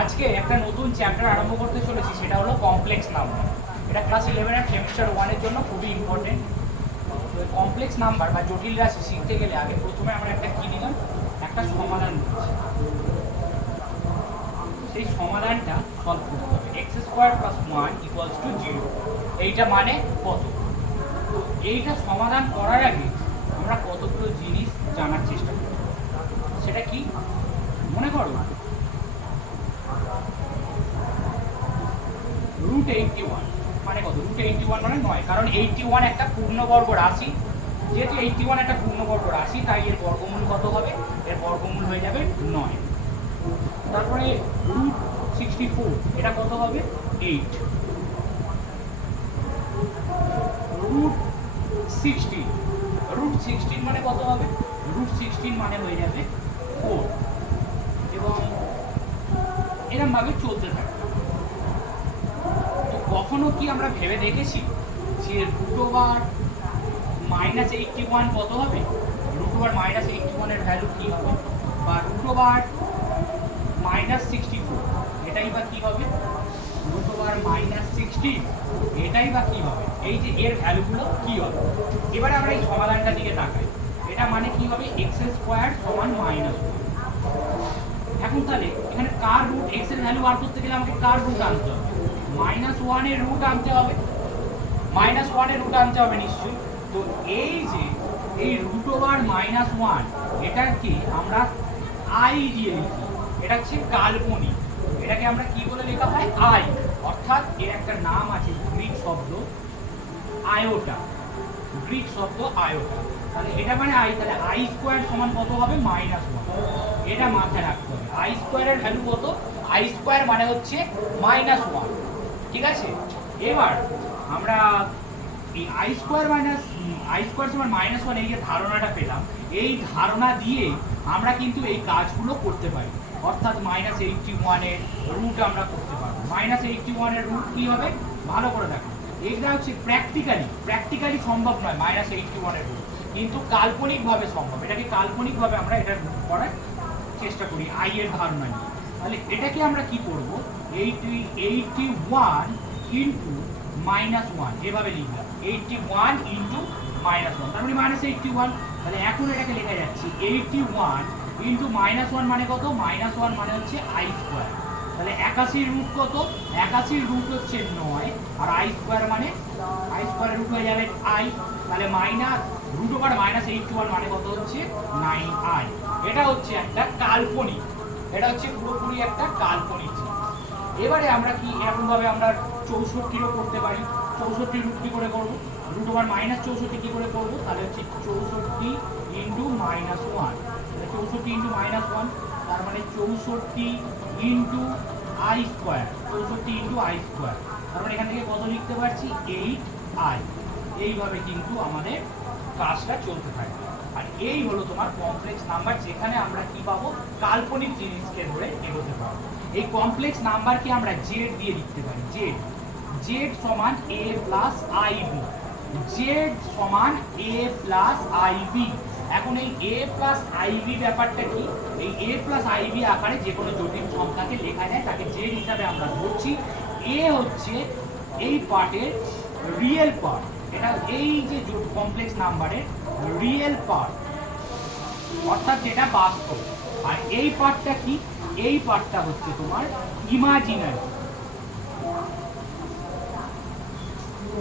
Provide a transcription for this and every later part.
আজকে একটা নতুন চ্যাপ্টার আরম্ভ করতে চলেছি, সেটা হলো কমপ্লেক্স নাম্বার। এটা ক্লাস 11 সেমিস্টার 1-এর জন্য খুবই ইম্পর্টেন্ট। তো কমপ্লেক্স নাম্বার বা জটিল রাশি শিখতে গেলে আগে প্রথমে আমরা একটা কী নিলাম, একটা সমাধান নিচ্ছি। সেই সমাধানটা সলভ করতে হবে। x² + 1 = 0। এইটা মানে কত? তো এইটা সমাধান করার আগে আমরা কতগুলো জিনিস জানার চেষ্টা করি। সেটা কি মনে করো, √81 মানে কত? √81 মানে 9, কারণ 81 একটা পূর্ণবর্গ রাশি। যেহেতু 81 একটা পূর্ণবর্গ রাশি, তাই এর বর্গমূল কত হবে? এর বর্গমূল হয়ে যাবে 9। তারপরে √64 এটা কত হবে? 8। √16 √16 মানে কত হবে? √16 মানে হয়ে যাবে 4। এবং এরমভাবে চলতে থাকে। তো কখনো কি আমরা ভেবে দেখেছি যে √−81 কত হবে? √−81 এর ভ্যালু কী হবে? বা √−64 এটাই বা কী হবে? √−16 এটাই বা কী হবে? এই যে এর ভ্যালুগুলো কী হবে? এবারে আমরা এই সমাধানটার দিকে তাকাই। এটা মানে কি হবে? x² = -1। এখন তাহলে এখানে কার রুট, x এর ভ্যালু বার করতে গেলে আমাকে কার রুট আনতে হবে? -1 এর রুট আনতে হবে। -1 এর রুট আনতে হবে নিশ্চয়ই। তো এই যে এই √−1 এটাকে আমরা i দিয়ে লিখি। এটা হচ্ছে কাল্পনিক। এটাকে আমরা কি বলে লেখা হয়? i। অর্থাৎ এর একটা নাম আছে, গ্রিক শব্দ আয়োটা। গ্রিক শব্দ আয়োটা। তাহলে এটা মানে i। তাহলে i² সমান কত হবে? -1। এটা মাথায় রাখতে হবে। i² এর ভ্যালু কত? i² মানে হচ্ছে -1। ঠিক আছে? এবার আমরা এই i² সমান -1 এই যে ধারণাটা পেলাম, এই ধারণা দিয়ে আমরা কিন্তু এই কাজগুলো করতে পারি। অর্থাৎ -81 এর রুট আমরা করতে পারবো। -81 এর রুট কি হবে? ভালো করে দেখো, এটা হচ্ছে প্র্যাকটিক্যালি সম্ভব নয় -81 এর রুট, কিন্তু কাল্পনিকভাবে সম্ভব। এটাকে কাল্পনিকভাবে আমরা এটা রুট করার চেষ্টা করি i এর ধারণা নিয়ে। তাহলে এটাকে আমরা কি করব? 81 ইন্টু -1 এভাবে লিখলাম। 81 ইন্টু -1 তার মানে -81। তাহলে এখন এটাকে লেখা যাচ্ছে 81 ইন্টু -1 মানে কত? -1 মানে হচ্ছে i²। তাহলে 81 রুট কত? 81 রুট হচ্ছে 9, আর i² মানে i² রুট হয়ে যাবে i। তাহলে √81 মানে কত হচ্ছে? 9i। এটা হচ্ছে একটা কাল্পনিক, এটা হচ্ছে পুরোপুরি একটা কাল্পনিক জিনিস। এবারে আমরা কি এরকমভাবে আমরা 64ও করতে পারি। 64 রুট কী করে করবো? √64 কী করে করবো? তাহলে হচ্ছে 64 ইন্টু -1। 64 ইন্টু -1 তার মানে 64 ইন্টু i²। 64 into i²। তার মানে এখান থেকে কত লিখতে পারছি? 8i। এইভাবে কিন্তু আমাদের কাজটা চলতে থাকে। আর এই হলো তোমার কমপ্লেক্স নাম্বার, যেখানে আমরা কি পাবো? কাল্পনিক জিনিসকে ধরে এগোতে পারবো। এই কমপ্লেক্স নাম্বারকে আমরা z দিয়ে লিখতে পারি। z সমান a প্লাস ib। z সমান a প্লাস ib। এখন এই a প্লাস ib ব্যাপারটা কি? এই a প্লাস ib আকারে যে কোনো জটিল সংখ্যাকে লেখা যায়, তাকে z হিসাবে আমরা ধরছি। a হচ্ছে এই পার্টের রিয়েল পার্ট। এটা এই যে কমপ্লেক্স নাম্বারের রিয়েল পার্ট, অর্থাৎ যেটা বাস্তব। আর এই পার্টটা কি? এই পার্টটা হচ্ছে তোমার ইমাজিনারি,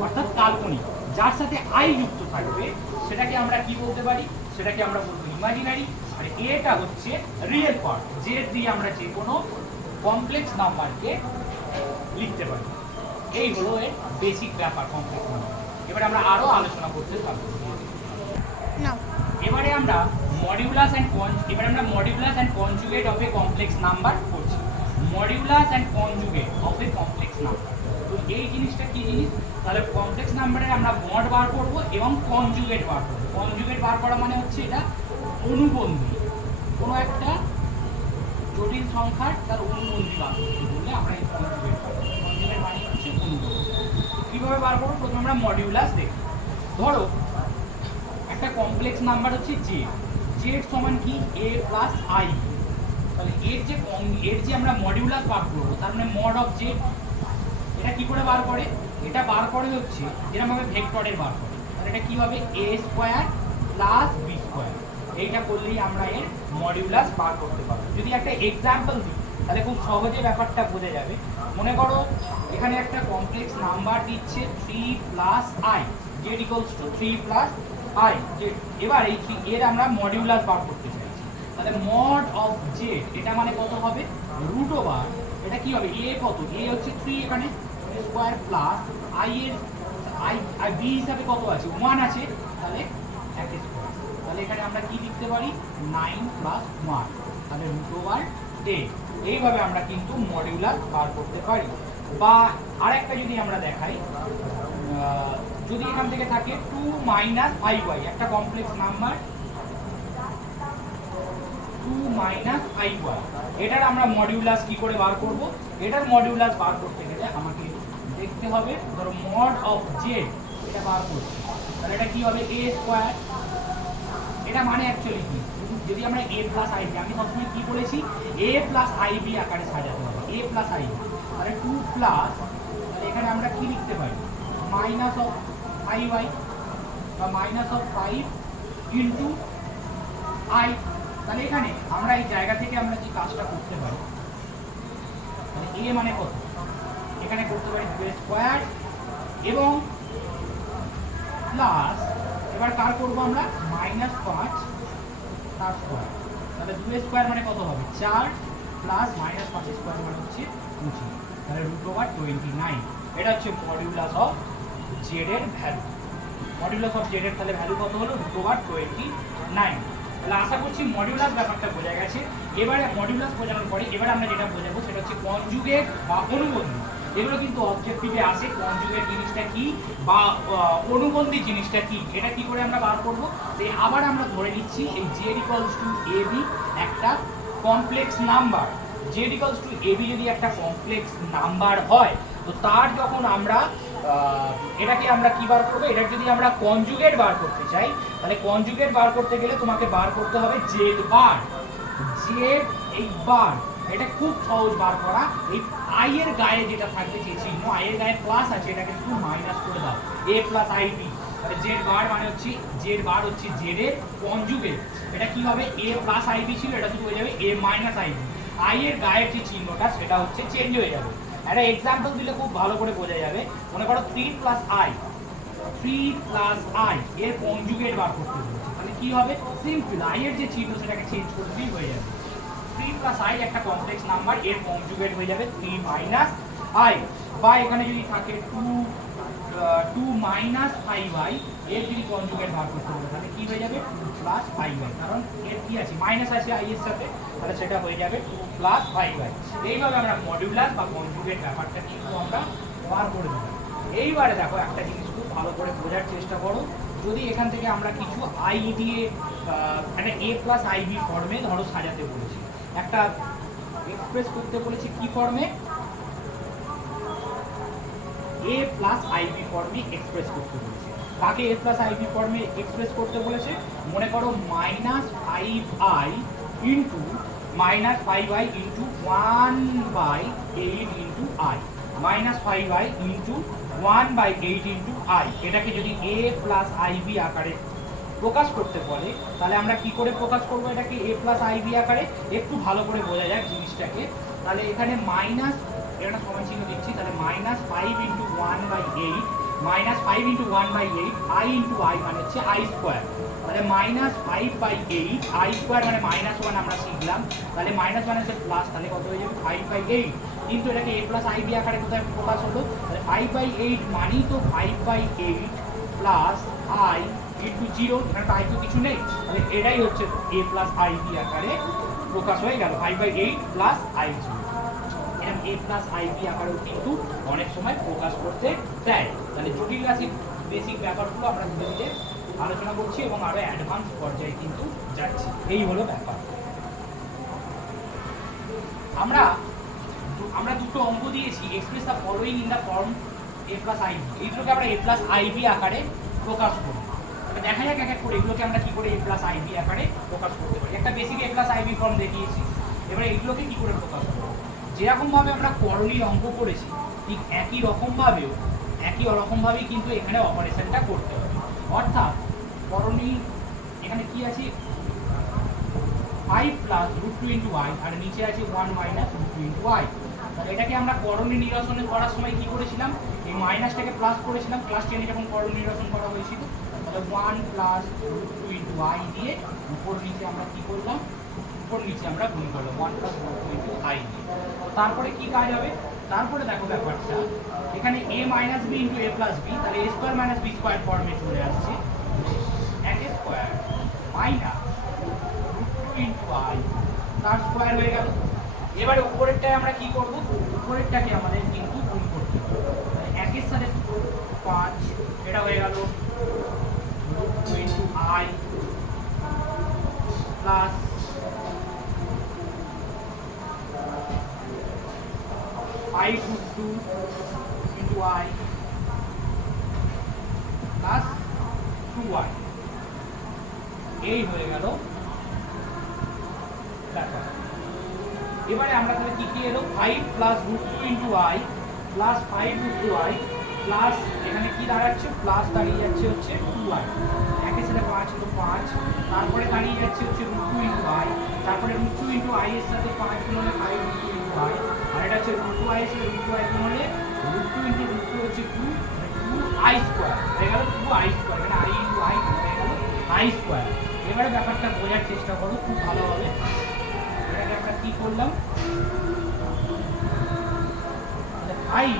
অর্থাৎ কাল্পনিক। যার সাথে i যুক্ত থাকবে সেটাকে আমরা কি বলতে পারি? সেটাকে আমরা বলবো ইমাজিনারি। আর এটা হচ্ছে রিয়েল পার্ট, যে দিয়ে আমরা যে কোনো কমপ্লেক্স নাম্বারকে লিখতে পারি। এই হলো এর বেসিক ব্যাপার কমপ্লেক্স নাম্বার। এবারে আমরা আরো আলোচনা করতে থাকবো। এবারে আমরা modulus and conjugate of a complex number করছি। Modulus and conjugate of a complex number. তো এই জিনিসটা কি জিনিস? তাহলে কমপ্লেক্স নাম্বারের আমরা মড বার করব এবং কনজুগেট বার করব। কনজুগেট বার করা মানে হচ্ছে এটা অনুবন্ধী, কোনো একটা জটিল সংখ্যার তার অনুবন্ধী বার করতে বললে আমরা এই কনজুগেট বার করব। কনজুগেট মানে হচ্ছে অনুবন্ধী। কীভাবে বার করবো? প্রথমে আমরা মডিউলাস দেখি। ধরো একটা কমপ্লেক্স নাম্বার হচ্ছে z সমান কি? a plus ib। তাহলে এর যে আমরা মডিউলাস বার করবো, তার মানে মড অফ জেড, এটা কি করে বার করে? এটা বার করে হচ্ছে যেরকমভাবে ভেক্টরের বার করে, তাহলে এটা কি হবে a square plus b square. এইটা করলেই আমরা এর মডিউলাস বার করতে পারবো। যদি একটা এক্সাম্পল দিই তাহলে খুব সহজে ব্যাপারটা বোঝা যাবে। মনে করো এখানে একটা কমপ্লেক্স নাম্বার দিচ্ছে 3 plus I, Z equals two 3 plus I. এবার এই এর আমরা মডিউলাস বার করতে চাইছি, তাহলে মড অফ জেড এটা মানে কত হবে? রুট ওভার এটা কি হবে? এ কত? এ হচ্ছে 3, এখানে স্কোয়ার প্লাস আই এর আই বি হিসাবে কত আছে? 1 আছে, তাহলে 1 স্কোয়ার। তাহলে এখানে আমরা কি লিখতে পারি? 9 প্লাস 1, তাহলে রুট ওভার 10। এইভাবে আমরা কিন্তু মডিউলাস বার করতে পারি। বা আরেকটা যদি আমরা দেখাই, যদি এখান থেকে থাকে 2 মাইনাস 5y, একটা কমপ্লেক্স নাম্বার 2 মাইনাস 5y, এটার আমরা মডিউলাস কি করে বার করব? এটার মডিউলাস বার করতে গেলে আমাকে দেখতে হবে, ধরো মড অফ জেড এটা বার করছি, তাহলে এটা কি হবে? a square. এটা মানে অ্যাকচুয়ালি কি? যদি আমরা a প্লাস আইবি, আমি সবসময় কি বলেছি? a প্লাস আইবি আকারে সাজাতে হবে, a প্লাস আইবি। তাহলে 2 প্লাস, তাহলে এখানে আমরা কি লিখতে পারি? মাইনাস অফ 5y বা মাইনাস অফ 5 ইন্টু আই। তাহলে এখানে আমরা এই জায়গা থেকে আমরা যে কাজটা করতে পারি, তাহলে a মানে কত? এখানে করতে পারি 2 স্কোয়ার এবং প্লাস, এবার কার করবো আমরা? মাইনাস 5 তার স্কোয়ার। তাহলে 2 স্কোয়ার মানে কত হবে? 4 প্লাস মাইনাস 5 স্কোয়ার মানে হচ্ছে 25, তাহলে রুট ওভার 29। এটা হচ্ছে মডিউলাস অফ জেড এর ভ্যালু। মডিউলাস অফ জেড এর তাহলে ভ্যালু কত হলো? Root over 29। তাহলে আশা করছি মডিউলাস ব্যাপারটা বোঝা গেছে। এবারে মডিউলাস বোঝানোর পরে এবার আমরা যেটা বোঝাবো সেটা হচ্ছে কনজুগেট বা অনুবন্ধী। এগুলো কিন্তু অবজেক্টিভে আসে, কনজুগেট জিনিসটা কি বা অনুবন্ধী জিনিসটা কি, এটা কি করে আমরা বার করবো? যে আবার আমরা ধরে নিচ্ছি এই Z equals to A B একটা complex number. Z equals to A B যদি একটা কমপ্লেক্স নাম্বার হয়, তো তার যখন আমরা এটাকে আমরা কি বার করবো? এটার যদি আমরা কনজুগেট বার করতে চাই, তাহলে কনজুগেট বার করতে গেলে তোমাকে বার করতে হবে জেড বার। জেড এই বার, এটা খুব সহজ বার করা। এই আই এর গায়ে যেটা থাকবে, যে চিহ্ন আই এর গায়ে প্লাস আছে, এটাকে শুধু মাইনাস করে দাও, এ প্লাস আই বি। তাহলে জেড বার মানে হচ্ছে, জেড বার হচ্ছে জেড এর কনজুগেট। এটা কি হবে? এ প্লাস আই বি ছিল, এটা শুধু হয়ে যাবে এ মাইনাস আই বি। আই এর গায়ের যে চিহ্নটা সেটা হচ্ছে চেঞ্জ হয়ে যাবে। একটা এক্সাম্পল দিলে খুব ভালো করে বোঝা যাবে। মনে করো 3 প্লাস আই, 3 প্লাস আই এর কনজুগেট বার করতে বলেছে, তাহলে কি হবে? সিম্পল আই এর যে চিহ্ন সেটাকে চেঞ্জ করে দিলেই হয়ে যাবে। 3 প্লাস আই একটা কমপ্লেক্স নাম্বার, এর কনজুগেট হয়ে যাবে 3 মাইনাস আই। বা এখানে যদি থাকে 2 মাইনাস 5y, এর যদি কনজুগেট বার করতে হবে তাহলে কি হয়ে যাবে? 2 প্লাস 5y, কারণ এর কি আছে? মাইনাস আছে আই এর সাথে, তাহলে সেটা হয়ে যাবে 2 প্লাস 5y। এইভাবে আমরা মডিউলাস বা কনজুগেট ব্যাপারটা কিন্তু আমরা বার করে দেবো। এইবারে দেখো একটা জিনিস খুব ভালো করে বোঝার চেষ্টা করো। যদি এখান থেকে আমরা কিছু আই দিয়ে একটা এ প্লাস আই বি ফর্মে ধরো সাজাতে বলেছি, একটা এক্সপ্রেস করতে বলেছি কি ফর্মে? এ প্লাস আই বি ফর্মে এক্সপ্রেস করতে বলেছে। কাকে এ প্লাস আই বি ফর্মে এক্সপ্রেস করতে বলেছে? মনে করো minus 5i into minus 5i into 1/8 into I, minus 5i into 1/8 into I. এটাকে যদি এ প্লাস আই বি আকারে প্রকাশ করতে বলে, তাহলে আমরা কি করে প্রকাশ করবো এটাকে এ প্লাস আই বি আকারে? একটু ভালো করে বোঝা যাক জিনিসটাকে। তাহলে এখানে মাইনাস, এটা সমান চিহ্ন দিচ্ছি, তাহলে minus 5 into 1/8, minus 5 into 1/8, I into I মানে হচ্ছে আই স্কোয়ার। তাহলে মাইনাস 5/8, আই স্কোয়ার মানে মাইনাস 1 আমরা শিখলাম, তাহলে মাইনাস 1 আছে প্লাস, তাহলে কত হয়ে যাবে? 5/8। কিন্তু এটাকে এ প্লাস আই বি আকারে কোথায় প্রকাশ হলো? তাহলে 5/8 মানেই তো 5/8 প্লাস আই ইন্টু 0, এখানে আই তো কিছু নেই, তাহলে এটাই হচ্ছে এ প্লাস আই বি আকারে প্রকাশ হয়ে গেল 5/8 প্লাস আই 0। এরকম এ প্লাস আই বি আকারেও কিন্তু অনেক সময় প্রকাশ করতে দেয়। তাহলে জটিল রাশির বেসিক ব্যাপারগুলো আমরা ধীরে ধীরে আলোচনা করছি এবং আরো অ্যাডভান্স পর্যায়ে কিন্তু যাচ্ছি। এই হলো ব্যাপার। আমরা দুটো অঙ্ক দিয়েছি, express the following in the form a plus i b. এইগুলোকে আমরা এ প্লাস আই বি আকারে প্রকাশ করব। দেখা যাক এক এক করে এগুলোকে আমরা কি করে এ প্লাস আই বি আকারে প্রকাশ করতে পারি। একটা basic a plus i b form দেখিয়েছি, এবারে এইগুলোকে কি করে প্রকাশ করবো? যেরকমভাবে আমরা করণীর অঙ্ক করেছি ঠিক একই রকমভাবেই কিন্তু এখানে অপারেশনটা করতে হবে। অর্থাৎ করণীর এখানে কি আছে 5 plus root two into Y আর নিচে আছে 1 minus root two into Y. তাহলে এটাকে আমরা করণী নিরসনে করার সময় কি করেছিলাম? এই মাইনাসটাকে প্লাস করেছিলাম ক্লাস 10 যখন করণী নিরসন করা হয়েছিল। তাহলে 1 plus root two into y দিয়ে উপর নিচে আমরা কি করলাম? উপর নিচে আমরা গুণ করলাম 1 plus root two into i দিয়ে। তারপরে কি কাজ হবে? তারপরে দেখো ব্যাপারটা এখানে a minus b into a plus b, তাহলে a square minus b square ফর্মে চলে আসছে এক square minus root two into i তার স্কোয়ার হয়ে গেল। এবারে উপরেরটায় আমরা কি করব? উপরেরটাকে আমাদের কিন্তু গুণ করতে হবে। একের সাথে 5 এটা হয়ে গেল root two into I plus I root 2 into I plus 2y এই হয়ে গেল ব্যাপার। এবারে আমরা তাহলে কি এলো 5 plus root 2 into I plus 5 রুট 2y প্লাস এখানে কি দাঁড়াচ্ছে? প্লাস দাঁড়িয়ে যাচ্ছে হচ্ছে 2y, একের সাথে 5 হলো 5, তারপরে দাঁড়িয়ে যাচ্ছে হচ্ছে রুট 2 ইন্টু আই, তারপরে রুট 2 ইন্টু আই এর সাথে 5 গুণ হলে 5 রুট 2 ইন্টু আই, আর এটা হচ্ছে রুট 2 আই এর সাথে রুট 2 আই গুণ হলে রুট 2 ইন্টু রুট 2 হচ্ছে 2 আই স্কোয়ার হয়ে গেল 2 আই স্কোয়ার, এখানে আই ইন্টু আই হয়ে গেল আই স্কোয়ার। এবারে ব্যাপারটা বোঝার চেষ্টা করো খুব ভালোভাবে। এটাকে আমরা কি করলাম? ফাইভ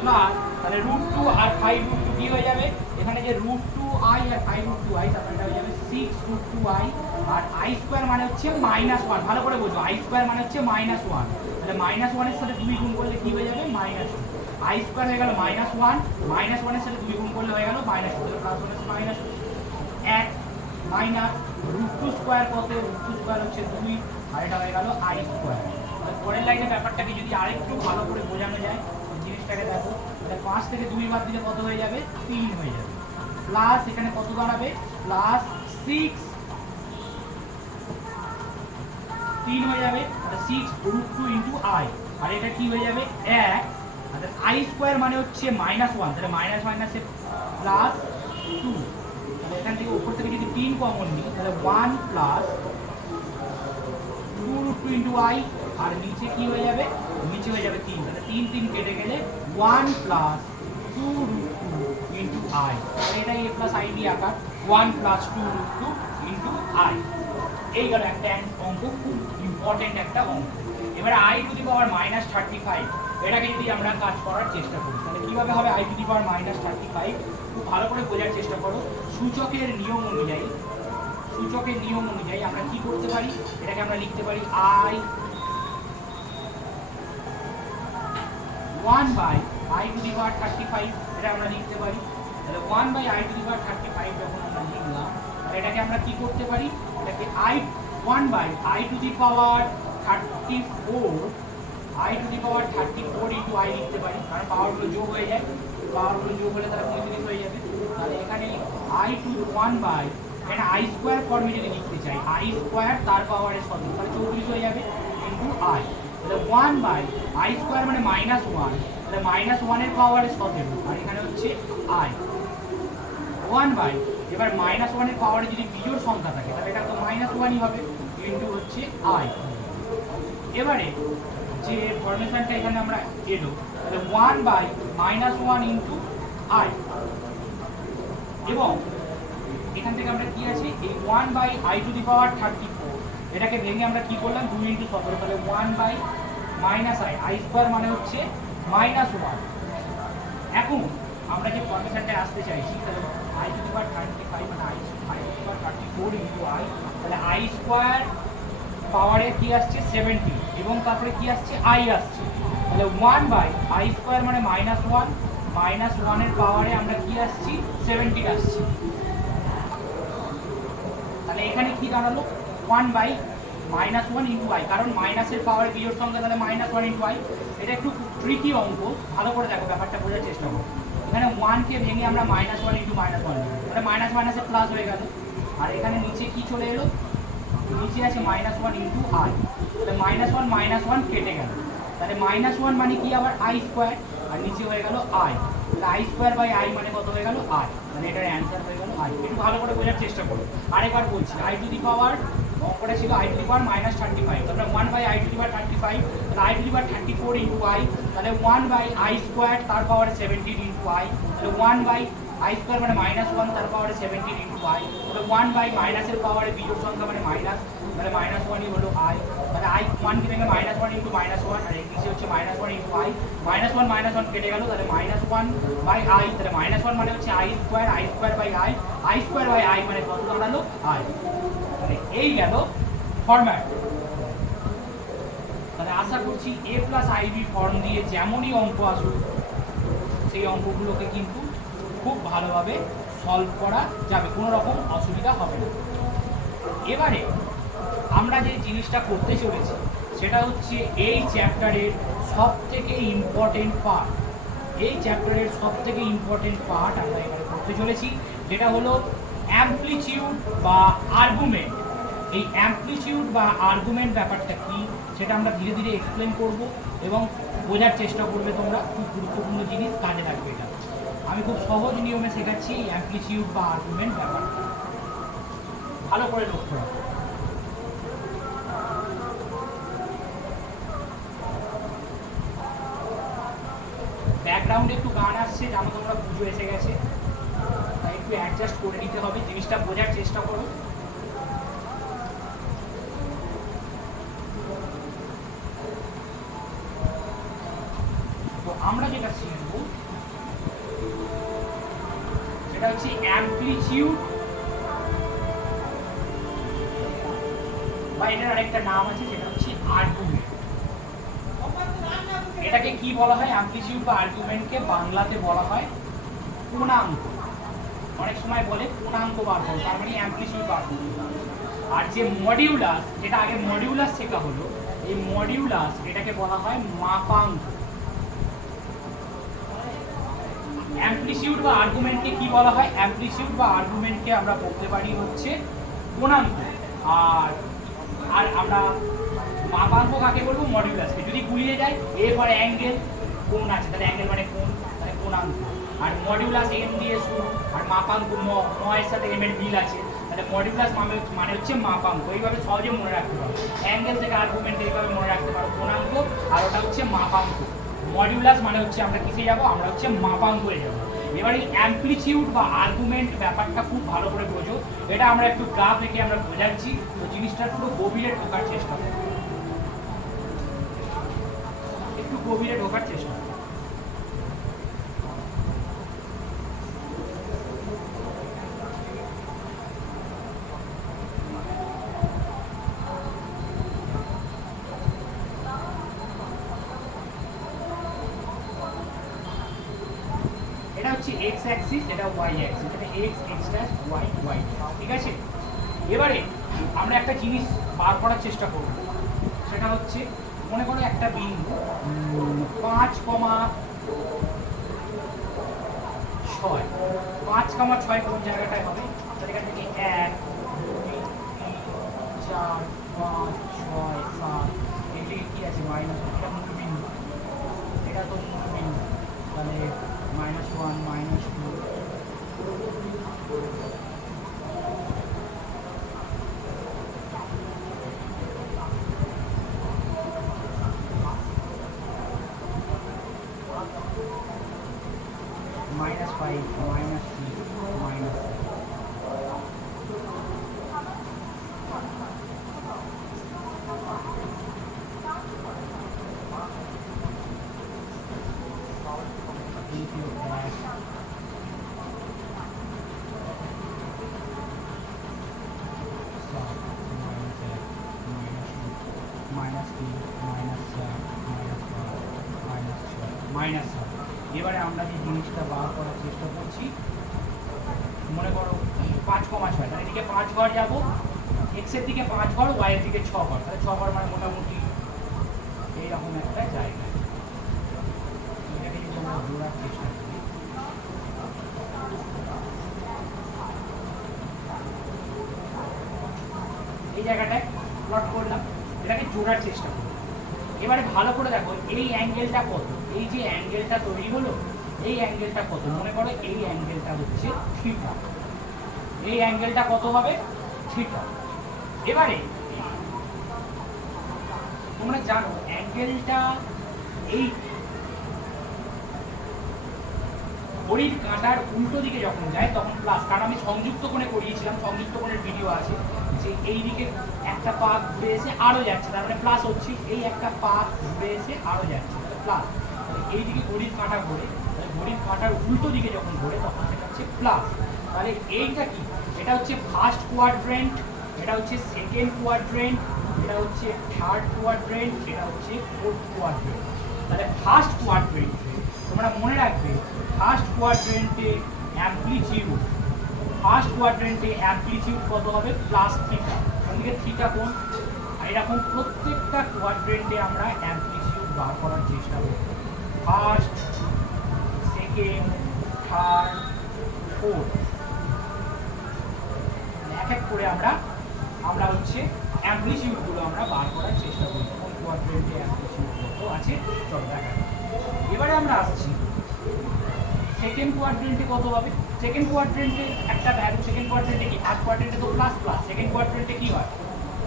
প্লাস তাহলে রুট 2 আর 5 রুট 2 কি হয়ে যাবে? এখানে যে রুট 2 আই আর 5 রুট 2 আই তারপরে এটা হয়ে যাবে 6 রুট 2 আই আর আই স্কোয়ার মানে হচ্ছে -1। ভালো করে বোঝো, আই স্কোয়ার মানে হচ্ছে -1। তাহলে -1 এর সাথে 2 গুণ করলে কি হয়ে যাবে? -2। আই স্কোয়ার হয়ে গেল -1, -1 এর সাথে 2 গুণ করলে হয়ে গেল -2, তাহলে প্লাস 1 আছে -2 1 মাইনাস রুট 2 স্কোয়ার কত? রুট 2 স্কোয়ার হচ্ছে 2 আর এটা হয়ে গেল আই স্কোয়ার। পরের লাইনে ব্যাপারটাকে যদি আরেকটু ভালো করে বোঝানো যায় জিনিসটাকে দেখো, তাহলে 5 থেকে 2 বাদ দিলে কত হয়ে যাবে? 3 হয়ে যাবে। প্লাস এখানে কত দাঁড়াবে? প্লাস 6 3 হয়ে যাবে, তাহলে 6 রুট 2 ইন্টু আই আর এটা কি হয়ে যাবে? 1 আর আই স্কোয়ার মানে হচ্ছে -1, তাহলে মাইনাস মাইনাসে প্লাস 2, তাহলে এখান থেকে উপর থেকে যদি 3 কমন নিই তাহলে 1 প্লাস 2 রুট 2 ইন্টু আই আর নিচে কি হয়ে যাবে? নিচে হয়ে যাবে 3, তাহলে 3 3 কেটে গেলে 1 প্লাস 2 রুট 2 ইন্টু আই, তাহলে এটা a প্লাস আই দিয়ে আকার 1 প্লাস 2 রুট 2 ইন্টু আই। এই গেল একটা অঙ্ক, খুব ইম্পর্টেন্ট একটা অঙ্ক। এবারে আই টু দি পাওয়ার -35 এটাকে যদি আমরা কাজ করার চেষ্টা করি তাহলে কিভাবে হবে? আই টু দি পাওয়ার -35 খুব ভালো করে বোঝার চেষ্টা করো। সূচকের নিয়ম অনুযায়ী আমরা কি করতে পারি? এটাকে আমরা লিখতে পারি I 1 by I to the power 35, এটা আমরা লিখতে পারি। তাহলে 1 by I to the power 35 যখন আমরা লিখলাম তাহলে এটাকে আমরা কি করতে পারি? এটাকে 1 by I to the power 34 i to the power 34 into i লিখতে পারি, কারণ পাওয়ারগুলো যোগ হয়ে যায়, পাওয়ারগুলো যোগ হলে তারা 35 হয়ে যাবে। তাহলে এখানে আই টু 1 বাই এখানে আই স্কোয়ার ফর্মে যদি লিখতে চাই আই স্কোয়ার তার পাওয়ারে 17 তাহলে 34 হয়ে যাবে ইন্টু আই, তাহলে 1 বাই আই স্কোয়ার মানে -1, তাহলে -1 এর পাওয়ারে 17 আর এখানে হচ্ছে আই 1 বাই এবার -1 এর পাওয়ারে যদি বিজোড় সংখ্যা থাকে তাহলে এটা তো -1ই হবে ইন্টু হচ্ছে আই। এবারে যে ফরমেশনটা এখানে আমরা এলো তাহলে 1 বাই -1 ইন্টু আই, এবং এখান থেকে আমরা কি আছে? এই 1 by I to the power 34 এটাকে ভেঙে আমরা কি করলাম? 2 ইন্টু 17, তাহলে 1 by minus i, i square মানে হচ্ছে -1। এখন আমরা যে ফরমেশনটা আসতে চাইছি তাহলে আই টু দি পাওয়ার 35 মানে I to the power 34 into I, তাহলে আই স্কোয়ার পাওয়ারে কি আসছে? 70 এবং তারপরে কি আসছে? আই আসছে, তাহলে 1 বাই আই স্কোয়ার মানে -1 এর পাওয়ারে আমরা কি আসছি? 70 আসছি। তাহলে এখানে কি দাঁড়ালো? 1 বাই -1 ইন্টু আই, কারণ মাইনাসের পাওয়ারে বিজোড় সংখ্যা তাহলে -1 ইন্টু আই। এটা একটু ট্রিকি অঙ্ক, ভালো করে দেখো ব্যাপারটা বোঝার চেষ্টা করো। এখানে 1 কে ভেঙে আমরা -1 ইন্টু -1 তাহলে মাইনাস মাইনাসে প্লাস হয়ে গেল, আর এখানে নিচে কি চলে এলো? নিচে আছে -1 ইন্টু আই, তাহলে -1 কেটে গেল, তাহলে -1 মানে কি আবার আই স্কোয়ার, আর নিচে হয়ে গেল আই, তাহলে আই স্কোয়ার বাই আই মানে কত হয়ে গেল আই, মানে এটার অ্যান্সার হয়ে গেল আই। একটু ভালো করে বোঝার চেষ্টা করো, আরেকবার বলছি, আই টু দি পাওয়ার অঙ্কটা ছিল আই টু দি পাওয়ার -35, তাহলে 1 by I to the power 35, তাহলে I to the power 34 into I, তাহলে 1 বাই আই স্কোয়ার তার পাওয়ারে 17 ইন্টু আই, তাহলে 1 বাই আই স্কোয়ার মানে -1 তার পাওয়ারে 17 ইন্টু আই, তাহলে 1 বাই মাইনাসের পাওয়ারে বিজোড় সংখ্যা মানে মাইনাস, তাহলে -1ই হলো আই, তাহলে আই 1 কি ভেঙে -1 ইন্টু -1, আর নিচে হচ্ছে -1 ইন্টু আই, -1 কেটে গেল, তাহলে -1 বাই আই, তাহলে -1 মানে হচ্ছে i square by i square by i মানে কত দাঁড়ালো আই। মানে এই গেল ফরম্যাট। তাহলে আশা করছি এ প্লাস আইবি ফর্ম দিয়ে যেমনই অঙ্ক আসুক সেই অঙ্কগুলোকে কিন্তু খুব ভালোভাবে সলভ করা যাবে, কোনো রকম অসুবিধা হবে না। এবারে আমরা যে জিনিসটা করতে চলেছি সেটা হচ্ছে এই চ্যাপ্টারের সবথেকে ইম্পর্টেন্ট পার্ট, এই চ্যাপ্টারের সবথেকে ইম্পর্টেন্ট পার্ট আমরা এবারে করতে চলেছি, যেটা হলো অ্যামপ্লিটিউড বা আর্গুমেন্ট। এই অ্যামপ্লিটিউড বা আর্গুমেন্ট ব্যাপারটা কি সেটা আমরা ধীরে ধীরে এক্সপ্লেন করব এবং বোঝার চেষ্টা করবে তোমরা, খুব গুরুত্বপূর্ণ জিনিস, কাজে লাগবে এটা। আমি খুব সহজ নিয়মে শেখাচ্ছি এই অ্যামপ্লিটিউড বা আর্গুমেন্ট ব্যাপারটা, ভালো করে লক্ষ্য রাখো। ব্যাকগ্রাউন্ডে একটু গান আসছে, জানো তোমরা পুজো এসে গেছে, তাই একটু অ্যাডজাস্ট করে নিতে হবে, জিনিসটা বোঝার চেষ্টা করো। তো আমরা যেটা শিখব সেটা হচ্ছে অ্যামপ্লিটিউড, বা এটার আরেকটা নাম আছে যেটা হচ্ছে আর্গুমেন্ট। এটাকে কি বলা হয়? অ্যামপ্লিটিউড বা আর্গুমেন্টকে বাংলাতে বলা হয় পূর্ণাঙ্ক। অনেক সময় বলে পূর্ণাঙ্ক বার করো, তার মানে অ্যামপ্লিটিউড বার করো। আর যে মডিউলাস, যেটা আগে মডিউলাস শেখা হলো, এই মডিউলাস এটাকে বলা হয় মাপাঙ্ক। অ্যামপ্লিটিউড বা আর্গুমেন্টকে কি বলা হয়? অ্যামপ্লিটিউড বা আর্গুমেন্টকে আমরা বলতে পারি হচ্ছে পূর্ণাঙ্ক। আর আমরা মাপাঙ্ক কাকে বলবো? মডিউলাসকে। যদি গুলিয়ে যায় এ ফর অ্যাঙ্গেল, কোণ আছে, তাহলে অ্যাঙ্গেল মানে কোণ, তাহলে কোণাঙ্ক। আর মডিউলাস এম দিয়ে শুরু, আর মাপাঙ্ক ম এর সাথে এম এর মিল আছে, তাহলে মডিউলাস মানে হচ্ছে মাপাঙ্ক। এইভাবে সহজে মনে রাখতে পারো, অ্যাঙ্গেল থেকে আর্গুমেন্ট এইভাবে মনে রাখতে পারো, কোণাঙ্ক, আর ওটা হচ্ছে মাপাঙ্ক। মডিউলাস মানে হচ্ছে আমরা কিসে যাব? আমরা হচ্ছে মাপাঙ্কে যাব। এবার এই অ্যামপ্লিটিউড বা আর্গুমেন্ট ব্যাপারটা খুব ভালো করে বোঝো, এটা আমরা একটু গ্রাফ রেখে আমরা বোঝাচ্ছি, তো জিনিসটা পুরো গভীরে ঢোকার চেষ্টা করো, একটু গভীরে ঢোকার চেষ্টা করো। এটা হচ্ছে এক্স অ্যাক্সিস, এটা ওয়াই অ্যাক্সিস, এটা x x dash y y, ঠিক আছে? এবারে আমরা একটা জিনিস বার করার চেষ্টা করব, সেটা হচ্ছে মনে করো একটা বিন্দু 5,6 কোন জায়গাটায় হবে? তাহলে এখান থেকে 1 2 3 4 5 6 7, এদিকে কি আছে? মাইনাস, এটা মূল বিন্দু, এটা তো মূল বিন্দু, তাহলে -1 -2 -5 -3 -7, এবারে আমরা যে জিনিসটা বার করার চেষ্টা করছি, মনে করো 5,6, তাহলে এদিকে 5 ঘর যাবো, এক্স এর দিকে 5 ঘর, ওয়াই এর দিকে 6 ঘর, তাহলে 6 ঘর মানে মোটামুটি এইরকম একটা জায়গা। এটাকে যদি আমরা ঘোরার চেষ্টা করি, এই জায়গাটায় বোঝার চেষ্টা করো। এবারে ভালো করে দেখো এই অ্যাঙ্গেলটা কত, এই যে অ্যাঙ্গেলটা তৈরি হলো এই অ্যাঙ্গেলটা কত, মনে করো এই অ্যাঙ্গেলটা হচ্ছে থিটা, এই অ্যাঙ্গেলটা কত হবে থিটা। এবারে তোমরা জানো অ্যাঙ্গেলটা এই ঘড়ির কাঁটার উল্টো দিকে যখন যায় তখন প্লাস, কারণ আমি সংযুক্ত কোণে করিয়েছিলাম, সংযুক্ত কোণের ভিডিও আছে, যে এই দিকে একটা পা ঘুরে এসে আরও যাচ্ছে, তার মানে প্লাস হচ্ছে, এই একটা পা ঘুরে এসে আরও যাচ্ছে তাহলে প্লাস, এই দিকে ঘড়ির কাঁটা ঘোরে, তাহলে ঘড়ির কাঁটার উল্টো দিকে যখন ঘোরে তখন সেটা হচ্ছে প্লাস। তাহলে এইটা কি, এটা হচ্ছে ফার্স্ট কোয়াড্রেন্ট, এটা হচ্ছে সেকেন্ড কোয়াড্রেন্ট, এটা হচ্ছে থার্ড কোয়াড্রেন্ট, এটা হচ্ছে ফোর্থ কোয়াড্রেন্ট। তাহলে ফার্স্ট কোয়াড্রেন্টে তোমরা মনে রাখবে, ফার্স্ট কোয়াড্রেন্টে অ্যামপ্লিটিউড, ফার্স্ট কোয়াড্রেন্টে অ্যামপ্লিটিউড কত হবে প্লাস থিটা, ওদিকে থিটা কোণ, আর এরকম প্রত্যেকটা কোয়াড্রেন্টে আমরা অ্যামপ্লিটিউড বার করার চেষ্টা করব। ফার্স্ট, সেকেন্ড, থার্ড, ফোর্থ, এক এক করে আমরা হচ্ছে অ্যামপ্লিটিউডগুলো আমরা বার করার চেষ্টা করব। কোন কোয়াড্রেন্টে অ্যামপ্লিটিউড কত আছে চলো দেখা। এবারে আমরা আসছি সেকেন্ড কোয়াড্রেন্টে কত হবে। সেকেন্ড কোয়াড্রেন্টে একটা ভ্যালু, সেকেন্ড কোয়াড্রেন্টে কি, ফার্স্ট কোয়াড্রেন্টে তো প্লাস প্লাস, সেকেন্ড কোয়াড্রেন্টে কি হয়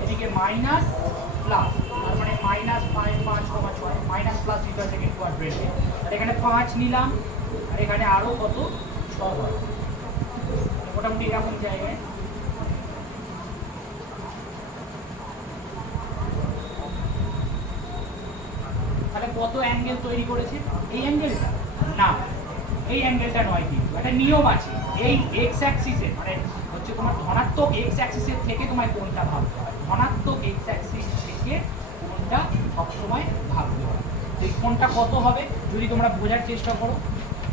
এদিকে মাইনাস প্লাস, তার মানে -5.5,6 মাইনাস প্লাস দিতে হয় সেকেন্ড কোয়াড্রেন্টে। আর এখানে 5 নিলাম, আর এখানে আরও কত 6 হয়, মোটামুটি এরকম জায়গায়। তাহলে কত অ্যাঙ্গেল তৈরি করেছে, এই অ্যাঙ্গেলটা না, এই অ্যাঙ্গেলটা নয়, কিন্তু একটা নিয়ম আছে, এই এক্স অ্যাক্সিসের মানে হচ্ছে তোমার ধনাত্মক এক্স অ্যাক্সিসের থেকে তোমায় কোনটা ভাবতে হয়, ধনাত্মক এক্স অ্যাক্সিস থেকে কোনটা সবসময় ভাবতে হয়। সেই কোনটা কত হবে যদি তোমরা বোঝার চেষ্টা করো,